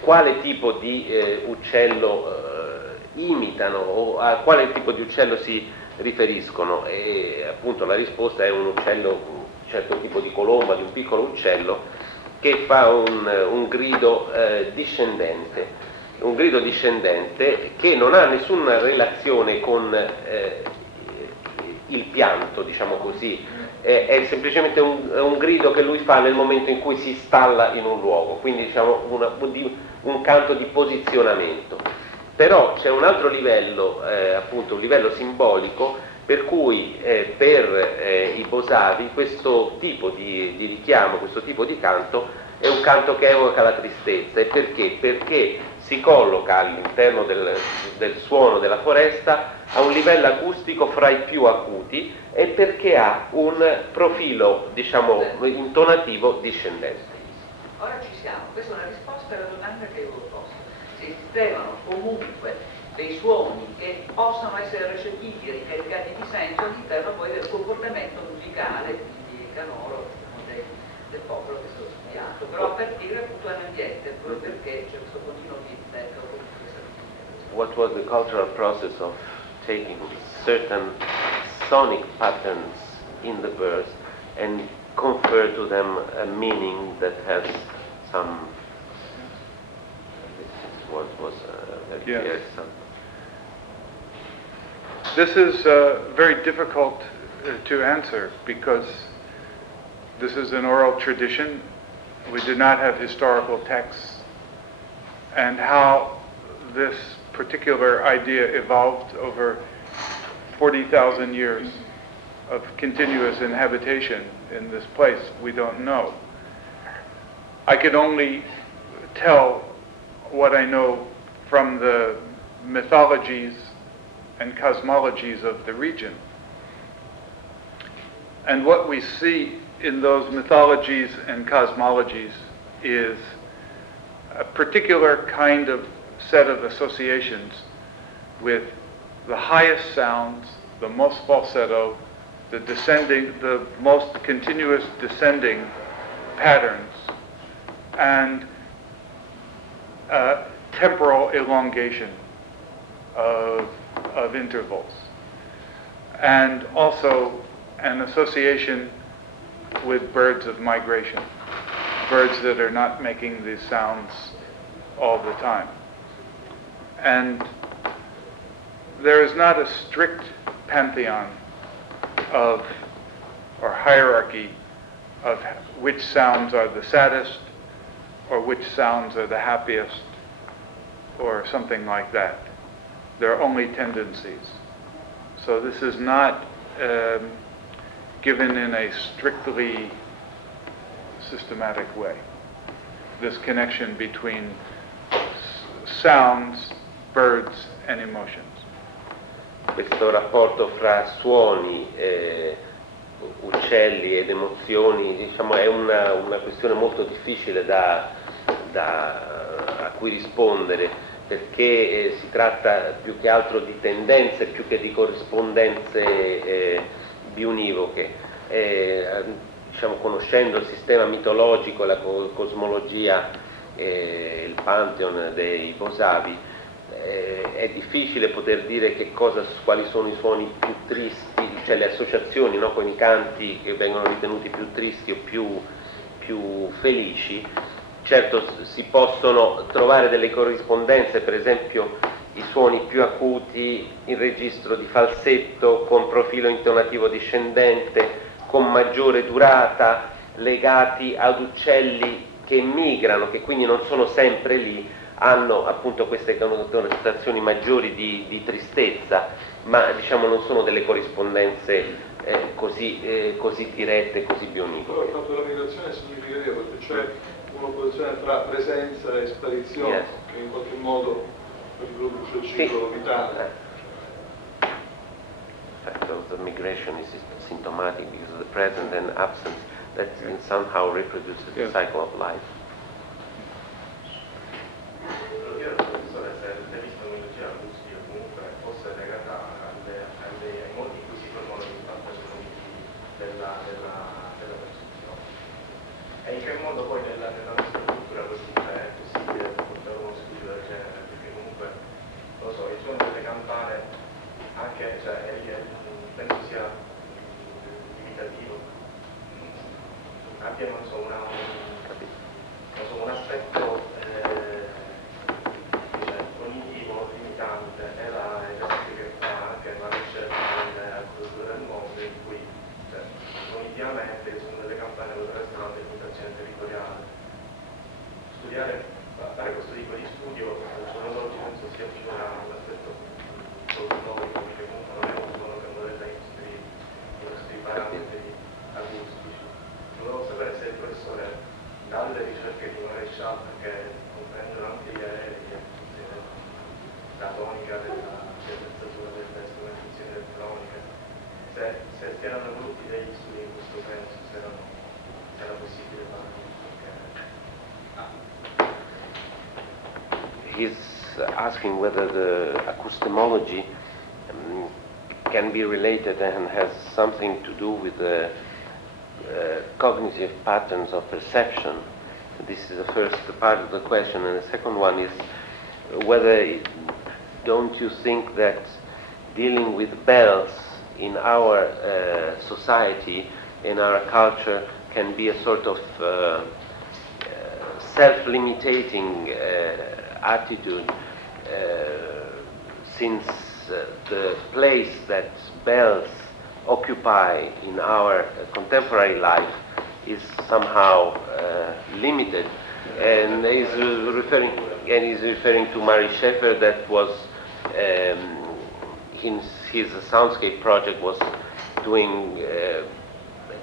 quale tipo di uccello imitano o a quale tipo di uccello si riferiscono? E appunto la risposta è un uccello, un certo tipo di colomba, di un piccolo uccello che fa un grido discendente, che non ha nessuna relazione con il pianto, diciamo così. È semplicemente un grido che lui fa nel momento in cui si installa in un luogo, quindi diciamo un canto di posizionamento. Però c'è un altro livello, appunto un livello simbolico, per cui per i bosavi questo tipo di richiamo, questo tipo di canto è un canto che evoca la tristezza. E perché? Perché si colloca all'interno del suono della foresta a un livello acustico fra i più acuti e perché ha un profilo, diciamo, intonativo discendente. Ora ci siamo, questa è una risposta alla domanda che avevo posto. Se esistevano comunque dei suoni che possano essere recepiti e ricaricati di senso all'interno poi del comportamento musicale, quindi canoro, del popolo che sto studiando, però a partire appunto dall'ambiente, proprio perché c'è questo continuo feedback. What was the cultural process of taking certain sonic patterns in the birds and confer to them a meaning that has some, what was Yes. clear. This is very difficult to answer because this is an oral tradition. We do not have historical texts, and how this particular idea evolved over 40,000 years of continuous inhabitation in this place, we don't know. I can only tell what I know from the mythologies and cosmologies of the region. And what we see in those mythologies and cosmologies is a particular kind of set of associations with the highest sounds, the most falsetto, the most continuous descending patterns and temporal elongation of intervals, and also an association with birds of migration, birds that are not making these sounds all the time. And there is not a strict pantheon of, or hierarchy of which sounds are the saddest or which sounds are the happiest or something like that. There are only tendencies. So this is not given in a strictly systematic way. This connection between sounds, birds, and emotions. Questo rapporto fra suoni, uccelli ed emozioni, diciamo, è una questione molto difficile a cui rispondere, perché si tratta più che altro di tendenze più che di corrispondenze biunivoche. Diciamo, conoscendo il sistema mitologico, la cosmologia, il pantheon dei Bosavi, è difficile poter dire quali sono i suoni più tristi, cioè le associazioni, no, con i canti che vengono ritenuti più tristi o più felici. Certo, si possono trovare delle corrispondenze, per esempio i suoni più acuti in registro di falsetto, con profilo intonativo discendente, con maggiore durata, legati ad uccelli che migrano, che quindi non sono sempre lì, hanno appunto queste connotazioni maggiori di tristezza, ma diciamo non sono delle corrispondenze così dirette, così bionivoche. Però il fatto della migrazione è significativo, perché c'è un'opposizione tra presenza e sparizione, yes, che in qualche modo riproduce il ciclo vitale. The fact of the migration is symptomatic because of the present and absence that somehow reproduces the cycle of life. E in che modo poi nella nostra cultura così è possibile portare uno studio del genere? Perché comunque, non lo so, il suono delle campane anche, cioè, penso sia limitativo, abbia, non so, un aspetto cognitivo limitante, è l'esempio che fa anche la ricerca nella cultura del mondo, in cui cognitivamente il suono delle campane potrebbe essere una delimitazione territoriale. Fare questo tipo di studio al giorno d'oggi penso sia più un aspetto folclorico, perché comunque non è un suono che modella i nostri parametri acustici. Volevo sapere se il professore, dalle ricerche di Marescial, che comprendono anche gli aerei, la tonica della pensatura delle strumentazioni elettroniche, se erano venuti degli studi in questo senso, se era possibile fare. He's asking whether the acoustemology can be related and has something to do with the cognitive patterns of perception. This is the first part of the question, and the second one is whether, don't you think that dealing with bells in our society, in our culture, can be a sort of self-limiting attitude, since the place that bells occupy in our contemporary life is somehow limited, and he's referring to Mary Sheffer, that was his soundscape project was doing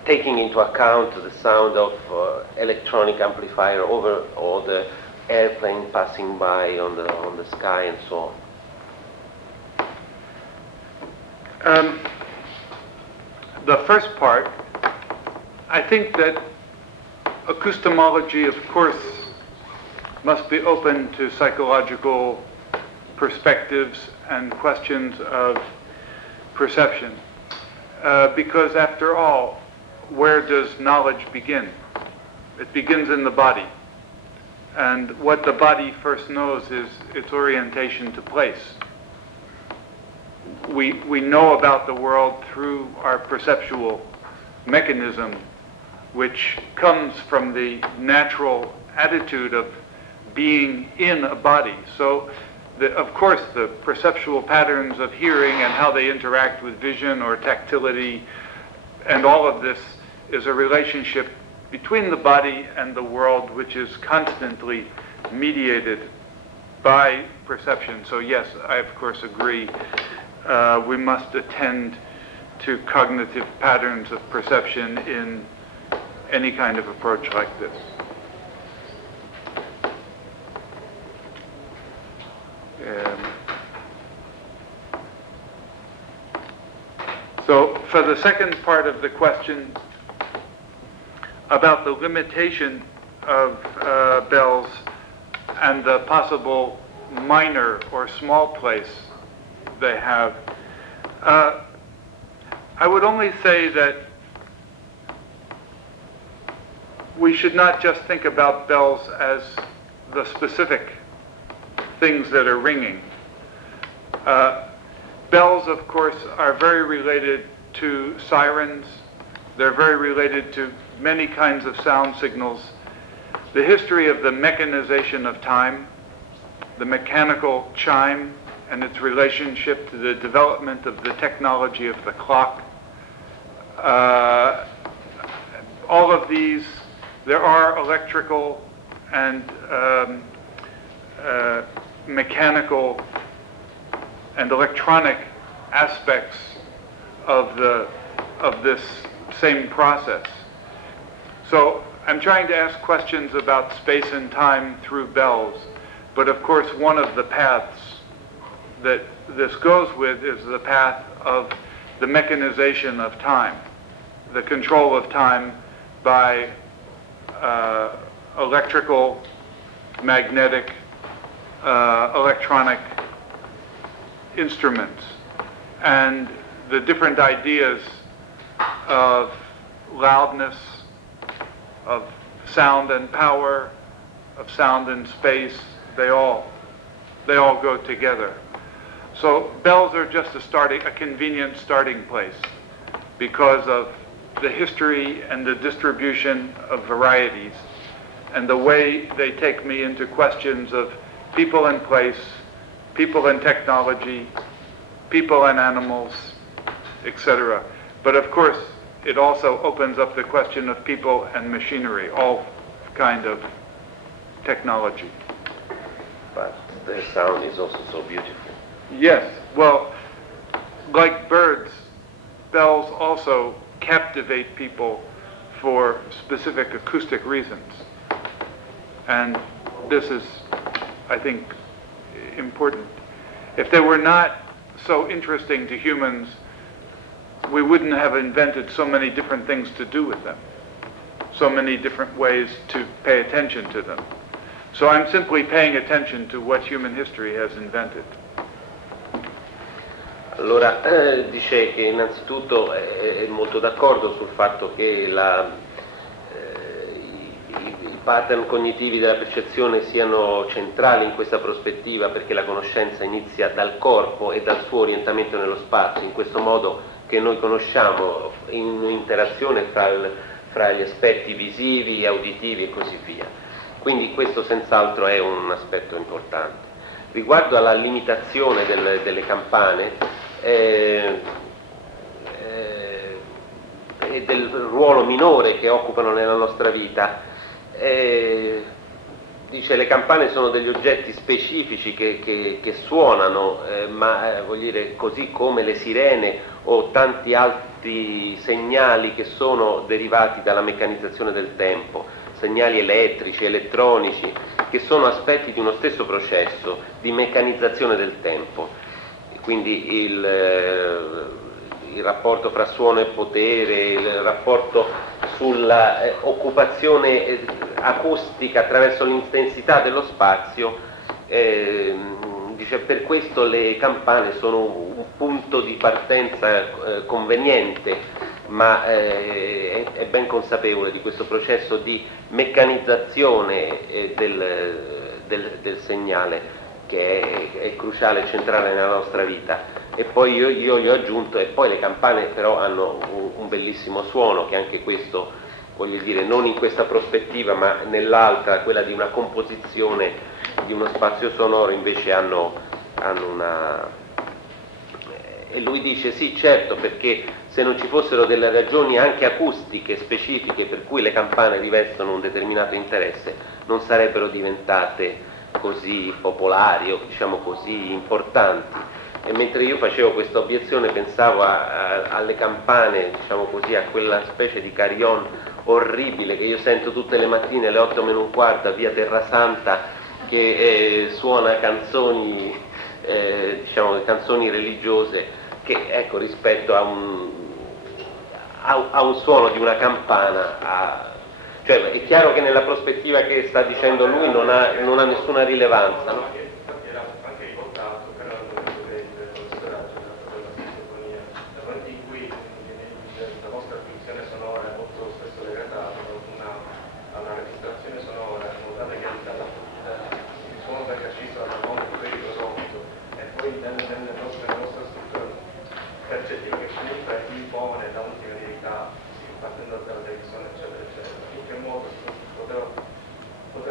taking into account the sound of electronic amplifier over all the airplane passing by on the sky and so on. The first part, I think that acoustemology, of course, must be open to psychological perspectives and questions of perception, because after all, where does knowledge begin? It begins in the body. And what the body first knows is its orientation to place. We know about the world through our perceptual mechanism, which comes from the natural attitude of being in a body. So, of course, the perceptual patterns of hearing and how they interact with vision or tactility, and all of this is a relationship between the body and the world, which is constantly mediated by perception. So yes, I of course agree. We must attend to cognitive patterns of perception in any kind of approach like this. So for the second part of the question about the limitation of bells and the possible minor or small place they have, I would only say that we should not just think about bells as the specific things that are ringing. Bells, of course, are very related to sirens. They're very related to many kinds of sound signals. The history of the mechanization of time, the mechanical chime and its relationship to the development of the technology of the clock, all of these, there are electrical and mechanical and electronic aspects of this same process. So I'm trying to ask questions about space and time through bells, but of course one of the paths that this goes with is the path of the mechanization of time, the control of time by electrical, magnetic, electronic instruments, and the different ideas of loudness, of sound and power, of sound and space, they all go together. So bells are just a convenient starting place because of the history and the distribution of varieties and the way they take me into questions of people and place, people and technology, people and animals, etc. But of course, it also opens up the question of people and machinery, all kind of technology. But the sound is also so beautiful. Yes, well, like birds, bells also captivate people for specific acoustic reasons. And this is, I think, important. If they were not so interesting to humans, we wouldn't have invented so many different things to do with them, so many different ways to pay attention to them. So I'm simply paying attention to what human history has invented. Allora, dice che innanzitutto è molto d'accordo sul fatto che i pattern cognitivi della percezione siano centrali in questa prospettiva, perché la conoscenza inizia dal corpo e dal suo orientamento nello spazio, in questo modo che noi conosciamo in un'interazione fra gli aspetti visivi, auditivi e così via. Quindi questo senz'altro è un aspetto importante. Riguardo alla limitazione delle campane e del ruolo minore che occupano nella nostra vita, dice le campane sono degli oggetti specifici che suonano, ma voglio dire, così come le sirene o tanti altri segnali che sono derivati dalla meccanizzazione del tempo, segnali elettrici, elettronici, che sono aspetti di uno stesso processo di meccanizzazione del tempo. Quindi il rapporto fra suono e potere, il rapporto sulla occupazione acustica attraverso l'intensità dello spazio, dice per questo le campane sono un punto di partenza conveniente, ma è ben consapevole di questo processo di meccanizzazione del segnale che è cruciale e centrale nella nostra vita. E poi io gli ho aggiunto, e poi le campane però hanno un bellissimo suono, che anche questo, voglio dire, non in questa prospettiva ma nell'altra, quella di una composizione di uno spazio sonoro, invece hanno una... E lui dice sì, certo, perché se non ci fossero delle ragioni anche acustiche specifiche per cui le campane rivestono un determinato interesse, non sarebbero diventate così popolari o diciamo così importanti. E mentre io facevo questa obiezione pensavo alle campane, diciamo così, a quella specie di carillon orribile che io sento tutte le mattine alle 8 meno un quarto a via Terrasanta, che suona canzoni, diciamo, canzoni religiose, che ecco, rispetto a un suono di una campana, cioè è chiaro che nella prospettiva che sta dicendo lui non ha nessuna rilevanza, no? Infatti era anche riportato, però non detto che il considerato della sinfonia, nel momento in cui la nostra funzione sonora è molto spesso legata alla registrazione sonora, in modo tale che il suono venga scisso dal mondo poi riprodotto, e poi nella nostra struttura percettiva che comunque impone da ultima verità, partendo dalla televisione, eccetera, eccetera, in che modo poteva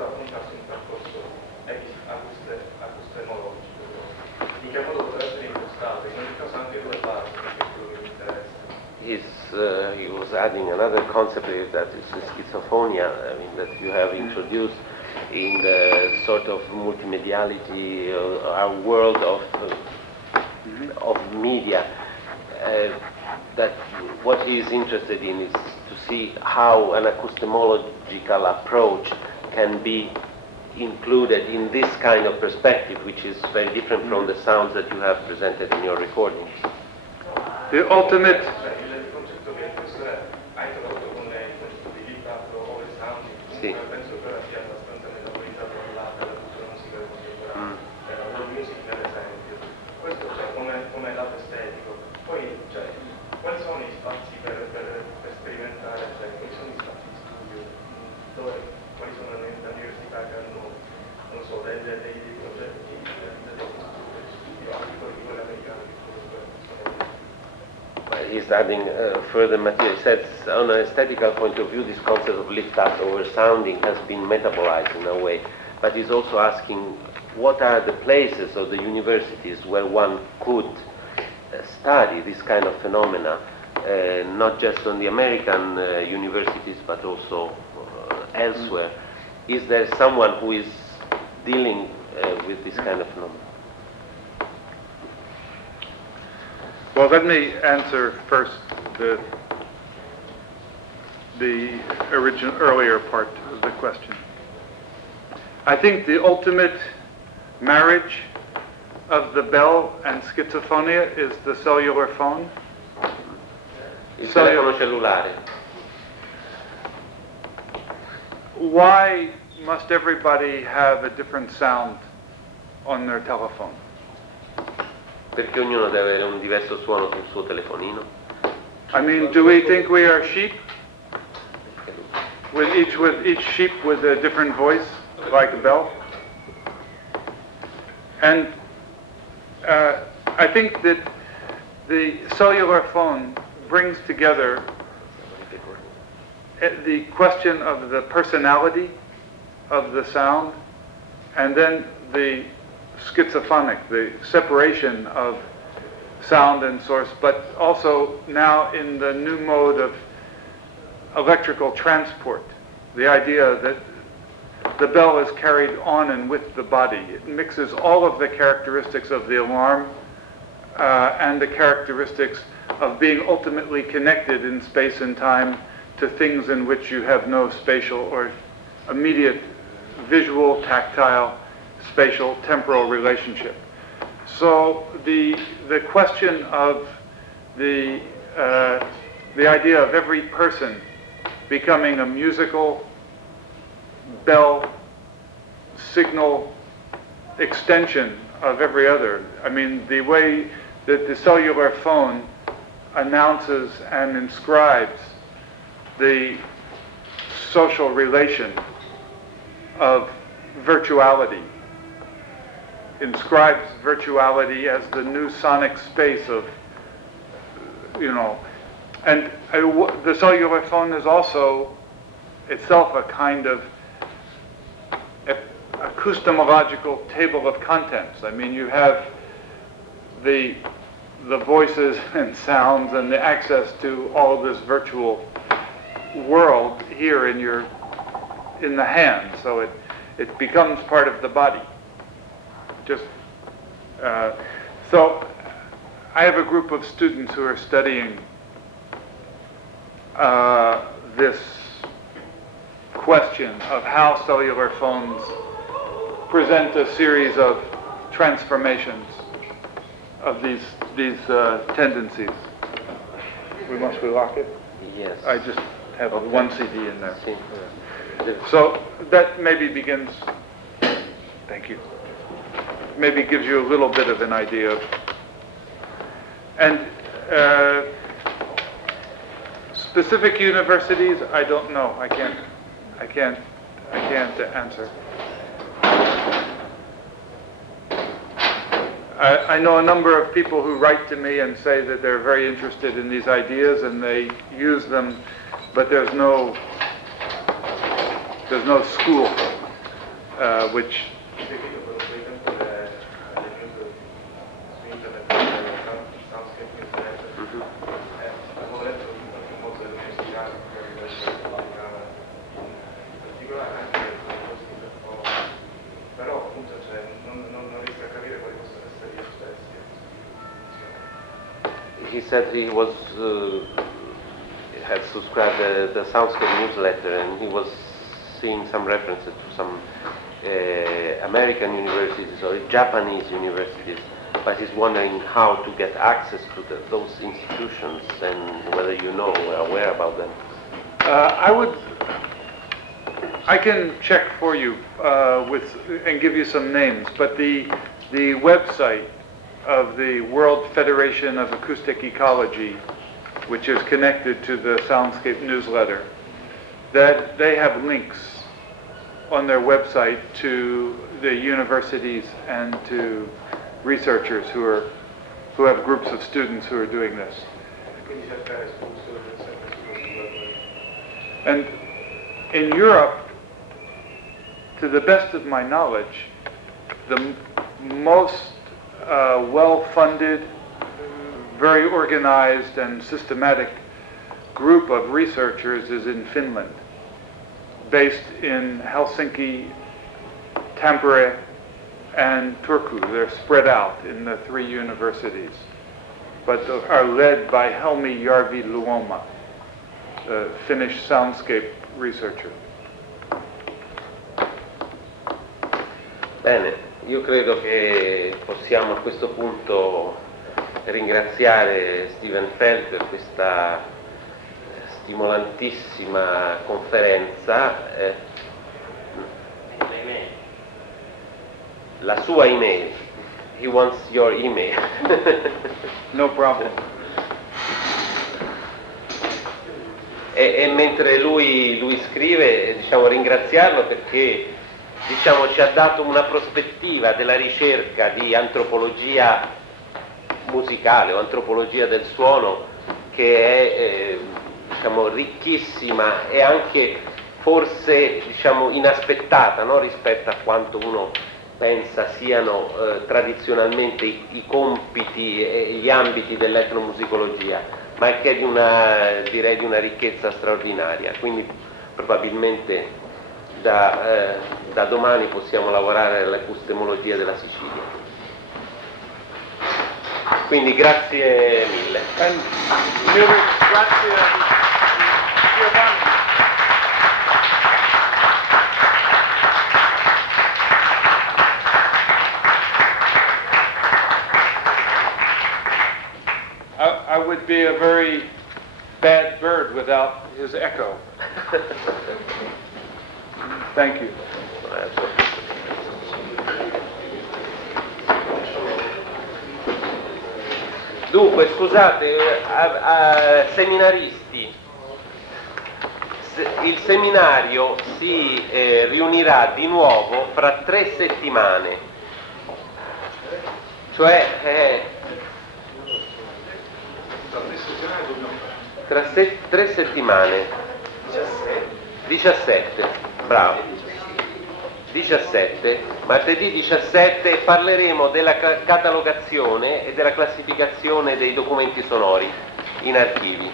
affrontarsi un percorso acustemologico, in che modo poteva essere impostato, in ogni caso anche due parti, che è quello che mi interessa. He was adding another concept that is schizophrenia, I mean, that you have introduced in the sort of multimediality, our world of media. That what he is interested in is to see how an acoustemological approach can be included in this kind of perspective, which is very different from the sounds that you have presented in your recordings. The ultimate... Il concetto che il professore ha introdotto con il concetto di littato o le sound, comunque penso che ora sia abbastanza metabolizzato dalla cultura musicale contemporanea, la world music per esempio. Questo cioè, come lato estetico. Poi cioè, quali sono i spazi per sperimentare, cioè, quali sono i spazi di studio, quali sono le università che hanno, non so, dei progetti, delle studio, anche quelli americani che comunque sono... He's adding further material. He says, on an aesthetical point of view, this concept of lift-up over sounding has been metabolized in a way, but he's also asking what are the places or the universities where one could study this kind of phenomena, not just on the American universities, but also elsewhere. Is there someone who is dealing with this kind of phenomena? Well, let me answer first the earlier part of the question. I think the ultimate marriage of the bell and schizophonia is the cellular phone. Il telefono cellulare. Why must everybody have a different sound on their telephone? Perché ognuno deve avere un diverso suono sul suo telefonino? I mean, do we think we are sheep? With each sheep with a different voice, like a bell? And I think that the cellular phone brings together the question of the personality of the sound, and then the schizophonic, the separation of sound and source, but also now in the new mode of electrical transport, the idea that the bell is carried on and with the body. It mixes all of the characteristics of the alarm and the characteristics of being ultimately connected in space and time to things in which you have no spatial or immediate visual, tactile, spatial, temporal relationship. So the question of the idea of every person becoming a musical bell signal extension of every other. I mean, the way that the cellular phone announces and inscribes the social relation of virtuality, inscribes virtuality as the new sonic space of, and the cellular phone is also itself a kind of acoustomological table of contents. I mean, you have the voices and sounds and the access to all this virtual world here in the hand, so it becomes part of the body. So I have a group of students who are studying this question of how cellular phones present a series of transformations of these tendencies. We must lock it? Yes. I just have one CD in there. Sì. So that maybe begins, thank you, maybe gives you a little bit of an idea of, and specific universities, I don't know, I can't answer. I know a number of people who write to me and say that they're very interested in these ideas and they use them, but there's no school which. He said he was had subscribed the Soundscape newsletter, and he was seeing some references to some American universities or Japanese universities, but he's wondering how to get access to those institutions and whether you know or are aware about them. I can check for you and give you some names, but the website of the World Federation of Acoustic Ecology, which is connected to the Soundscape newsletter, that they have links on their website to the universities and to researchers who have groups of students who are doing this. And in Europe, to the best of my knowledge, the most well-funded, very organized and systematic group of researchers is in Finland, based in Helsinki, Tampere, and Turku. They're spread out in the 3 universities, but are led by Helmi Järvi-Luoma, a Finnish soundscape researcher. Bene, io credo che possiamo a questo punto ringraziare Steven Feld per questa stimolantissima conferenza. La sua email, he wants your email. No problem. E mentre lui scrive, ringraziarlo perché ci ha dato una prospettiva della ricerca di antropologia musicale o antropologia del suono che è ricchissima e anche forse inaspettata, no? Rispetto a quanto uno pensa siano tradizionalmente i compiti e gli ambiti dell'etnomusicologia, ma che è di una ricchezza straordinaria. Quindi probabilmente da domani possiamo lavorare all'acustemologia della Sicilia. Quindi grazie mille. Grazie Giovanni. I would be a very bad bird without his echo. Thank you. Dunque, scusate, seminaristi, il seminario si riunirà di nuovo fra 3 settimane, cioè tra 3 settimane, 17, bravo. 17, martedì 17 parleremo della catalogazione e della classificazione dei documenti sonori in archivi.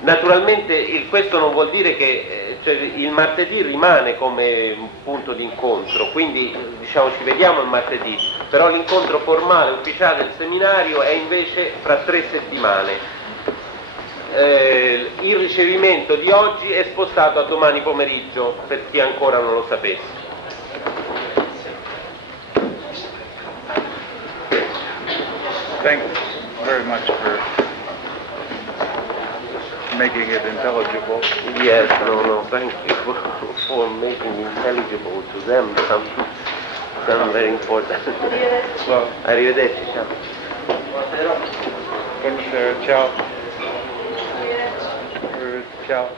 Naturalmente questo non vuol dire che il martedì rimane come un punto di incontro, quindi diciamo ci vediamo il martedì, però l'incontro formale ufficiale del seminario è invece fra 3 settimane. Il ricevimento di oggi è spostato a domani pomeriggio, per chi ancora non lo sapesse. Thanks very much for making it intelligible. Yes, no, thank you for making intelligible to them some very important. Well, Arrivederci, ciao. buonasera, ciao. Ciao.